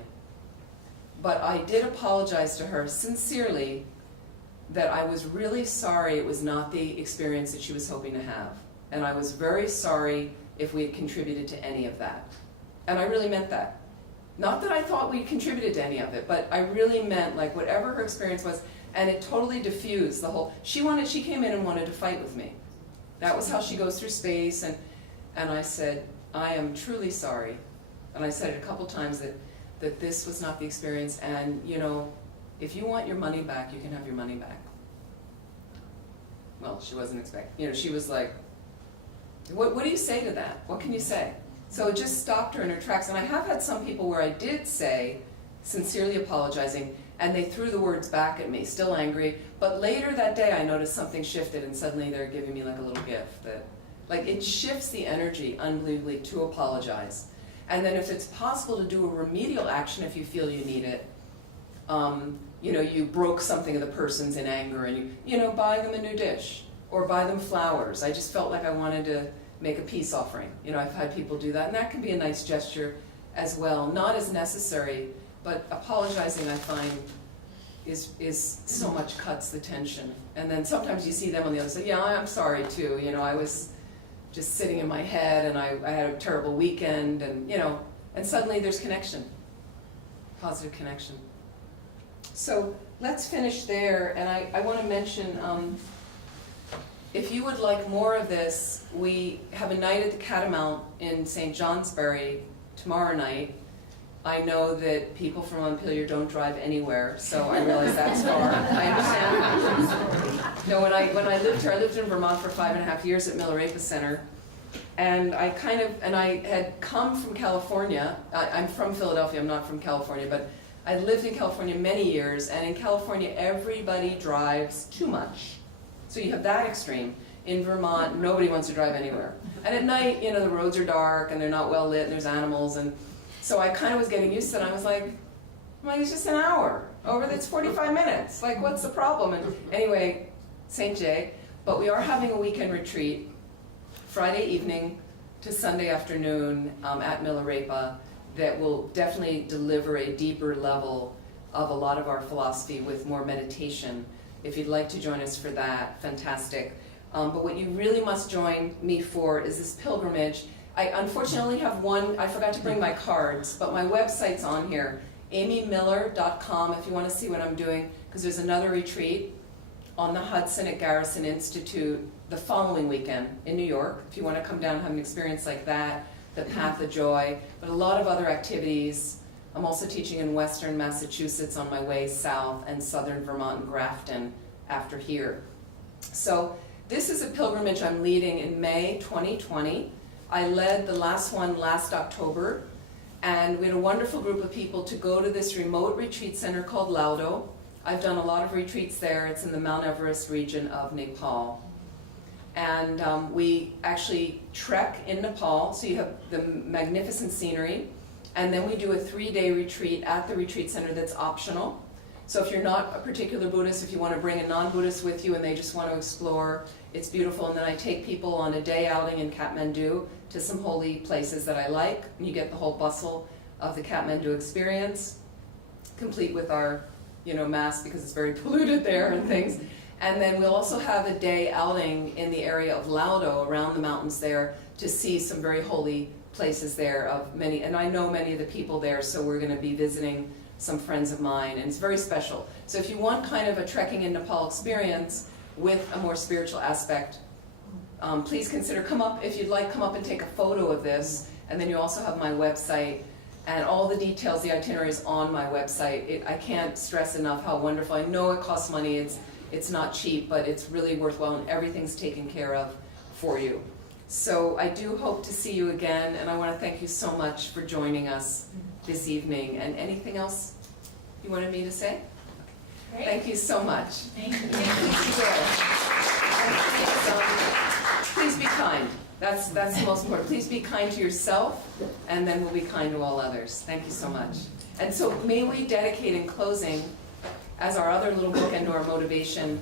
But I did apologize to her sincerely that I was really sorry it was not the experience that she was hoping to have. And I was very sorry if we had contributed to any of that. And I really meant that. Not that I thought we contributed to any of it, but I really meant whatever her experience was, and it totally diffused the whole, she came in and wanted to fight with me. That was how she goes through space, and I said, I am truly sorry. And I said it a couple times that this was not the experience, and if you want your money back, you can have your money back. Well, she wasn't expecting, she was like, what do you say to that? What can you say? So it just stopped her in her tracks. And I have had some people where I did say, sincerely apologizing, and they threw the words back at me, still angry. But later that day, I noticed something shifted, and suddenly they're giving me a little gift. It shifts the energy unbelievably to apologize. And then if it's possible to do a remedial action if you feel you need it, you broke something of the person's in anger, and you buy them a new dish or buy them flowers. I just felt like I wanted to make a peace offering. I've had people do that, and that can be a nice gesture as well. Not as necessary, but apologizing, I find, is so much cuts the tension. And then sometimes you see them on the other side, yeah, I'm sorry too, just sitting in my head, and I had a terrible weekend, and and suddenly there's connection, positive connection. So let's finish there, and I want to mention, if you would like more of this, we have a night at the Catamount in St. Johnsbury tomorrow night. I know that people from Montpelier don't drive anywhere, so I realize that's far. I understand. No, when I lived here, I lived in Vermont for 5.5 years at Miller Center, and I had come from California. I'm from Philadelphia, I'm not from California, but I lived in California many years, and in California everybody drives too much. So you have that extreme. In Vermont, nobody wants to drive anywhere. And at night, the roads are dark and they're not well lit and there's animals, and so I kind of was getting used to it. I was like, it's just an hour. It's 45 minutes. Like, what's the problem? And anyway, St. J. But we are having a weekend retreat, Friday evening to Sunday afternoon at Milarepa, that will definitely deliver a deeper level of a lot of our philosophy with more meditation. If you'd like to join us for that, fantastic. But what you really must join me for is this pilgrimage. I unfortunately only have one. I forgot to bring my cards, but my website's on here, amymiller.com, if you want to see what I'm doing, because there's another retreat on the Hudson at Garrison Institute the following weekend in New York, if you want to come down and have an experience like that, the Path of Joy, but a lot of other activities. I'm also teaching in Western Massachusetts on my way south, and Southern Vermont and Grafton after here. So this is a pilgrimage I'm leading in May 2020. I led the last one last October, and we had a wonderful group of people to go to this remote retreat center called Laudo. I've done a lot of retreats there. It's in the Mount Everest region of Nepal. And we actually trek in Nepal, so you have the magnificent scenery, and then we do a 3-day retreat at the retreat center that's optional. So if you're not a particular Buddhist, if you want to bring a non-Buddhist with you and they just want to explore, it's beautiful. And then I take people on a day outing in Kathmandu to some holy places that I like. And you get the whole bustle of the Kathmandu experience, complete with our, mass, because it's very polluted there and things. And then we'll also have a day outing in the area of Laudo, around the mountains there, to see some very holy places there of many, and I know many of the people there, so we're going to be visiting some friends of mine, and it's very special. So if you want kind of a trekking in Nepal experience with a more spiritual aspect, please consider, if you'd like, come up and take a photo of this, and then you also have my website, and all the details, the itinerary is on my website. I can't stress enough how wonderful. I know it costs money, it's not cheap, but it's really worthwhile, and everything's taken care of for you. So I do hope to see you again, and I want to thank you so much for joining us this evening. And anything else you wanted me to say? Great. Thank you so much. Thank you. Please be kind. That's the most important. Please be kind to yourself, and then we'll be kind to all others. Thank you so much. And so may we dedicate in closing, as our other little bookend to our motivation,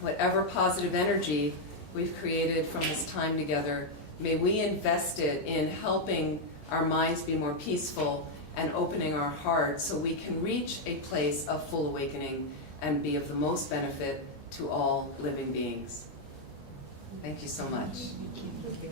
whatever positive energy we've created from this time together, may we invest it in helping our minds be more peaceful and opening our hearts so we can reach a place of full awakening and be of the most benefit to all living beings. Thank you so much. Thank you.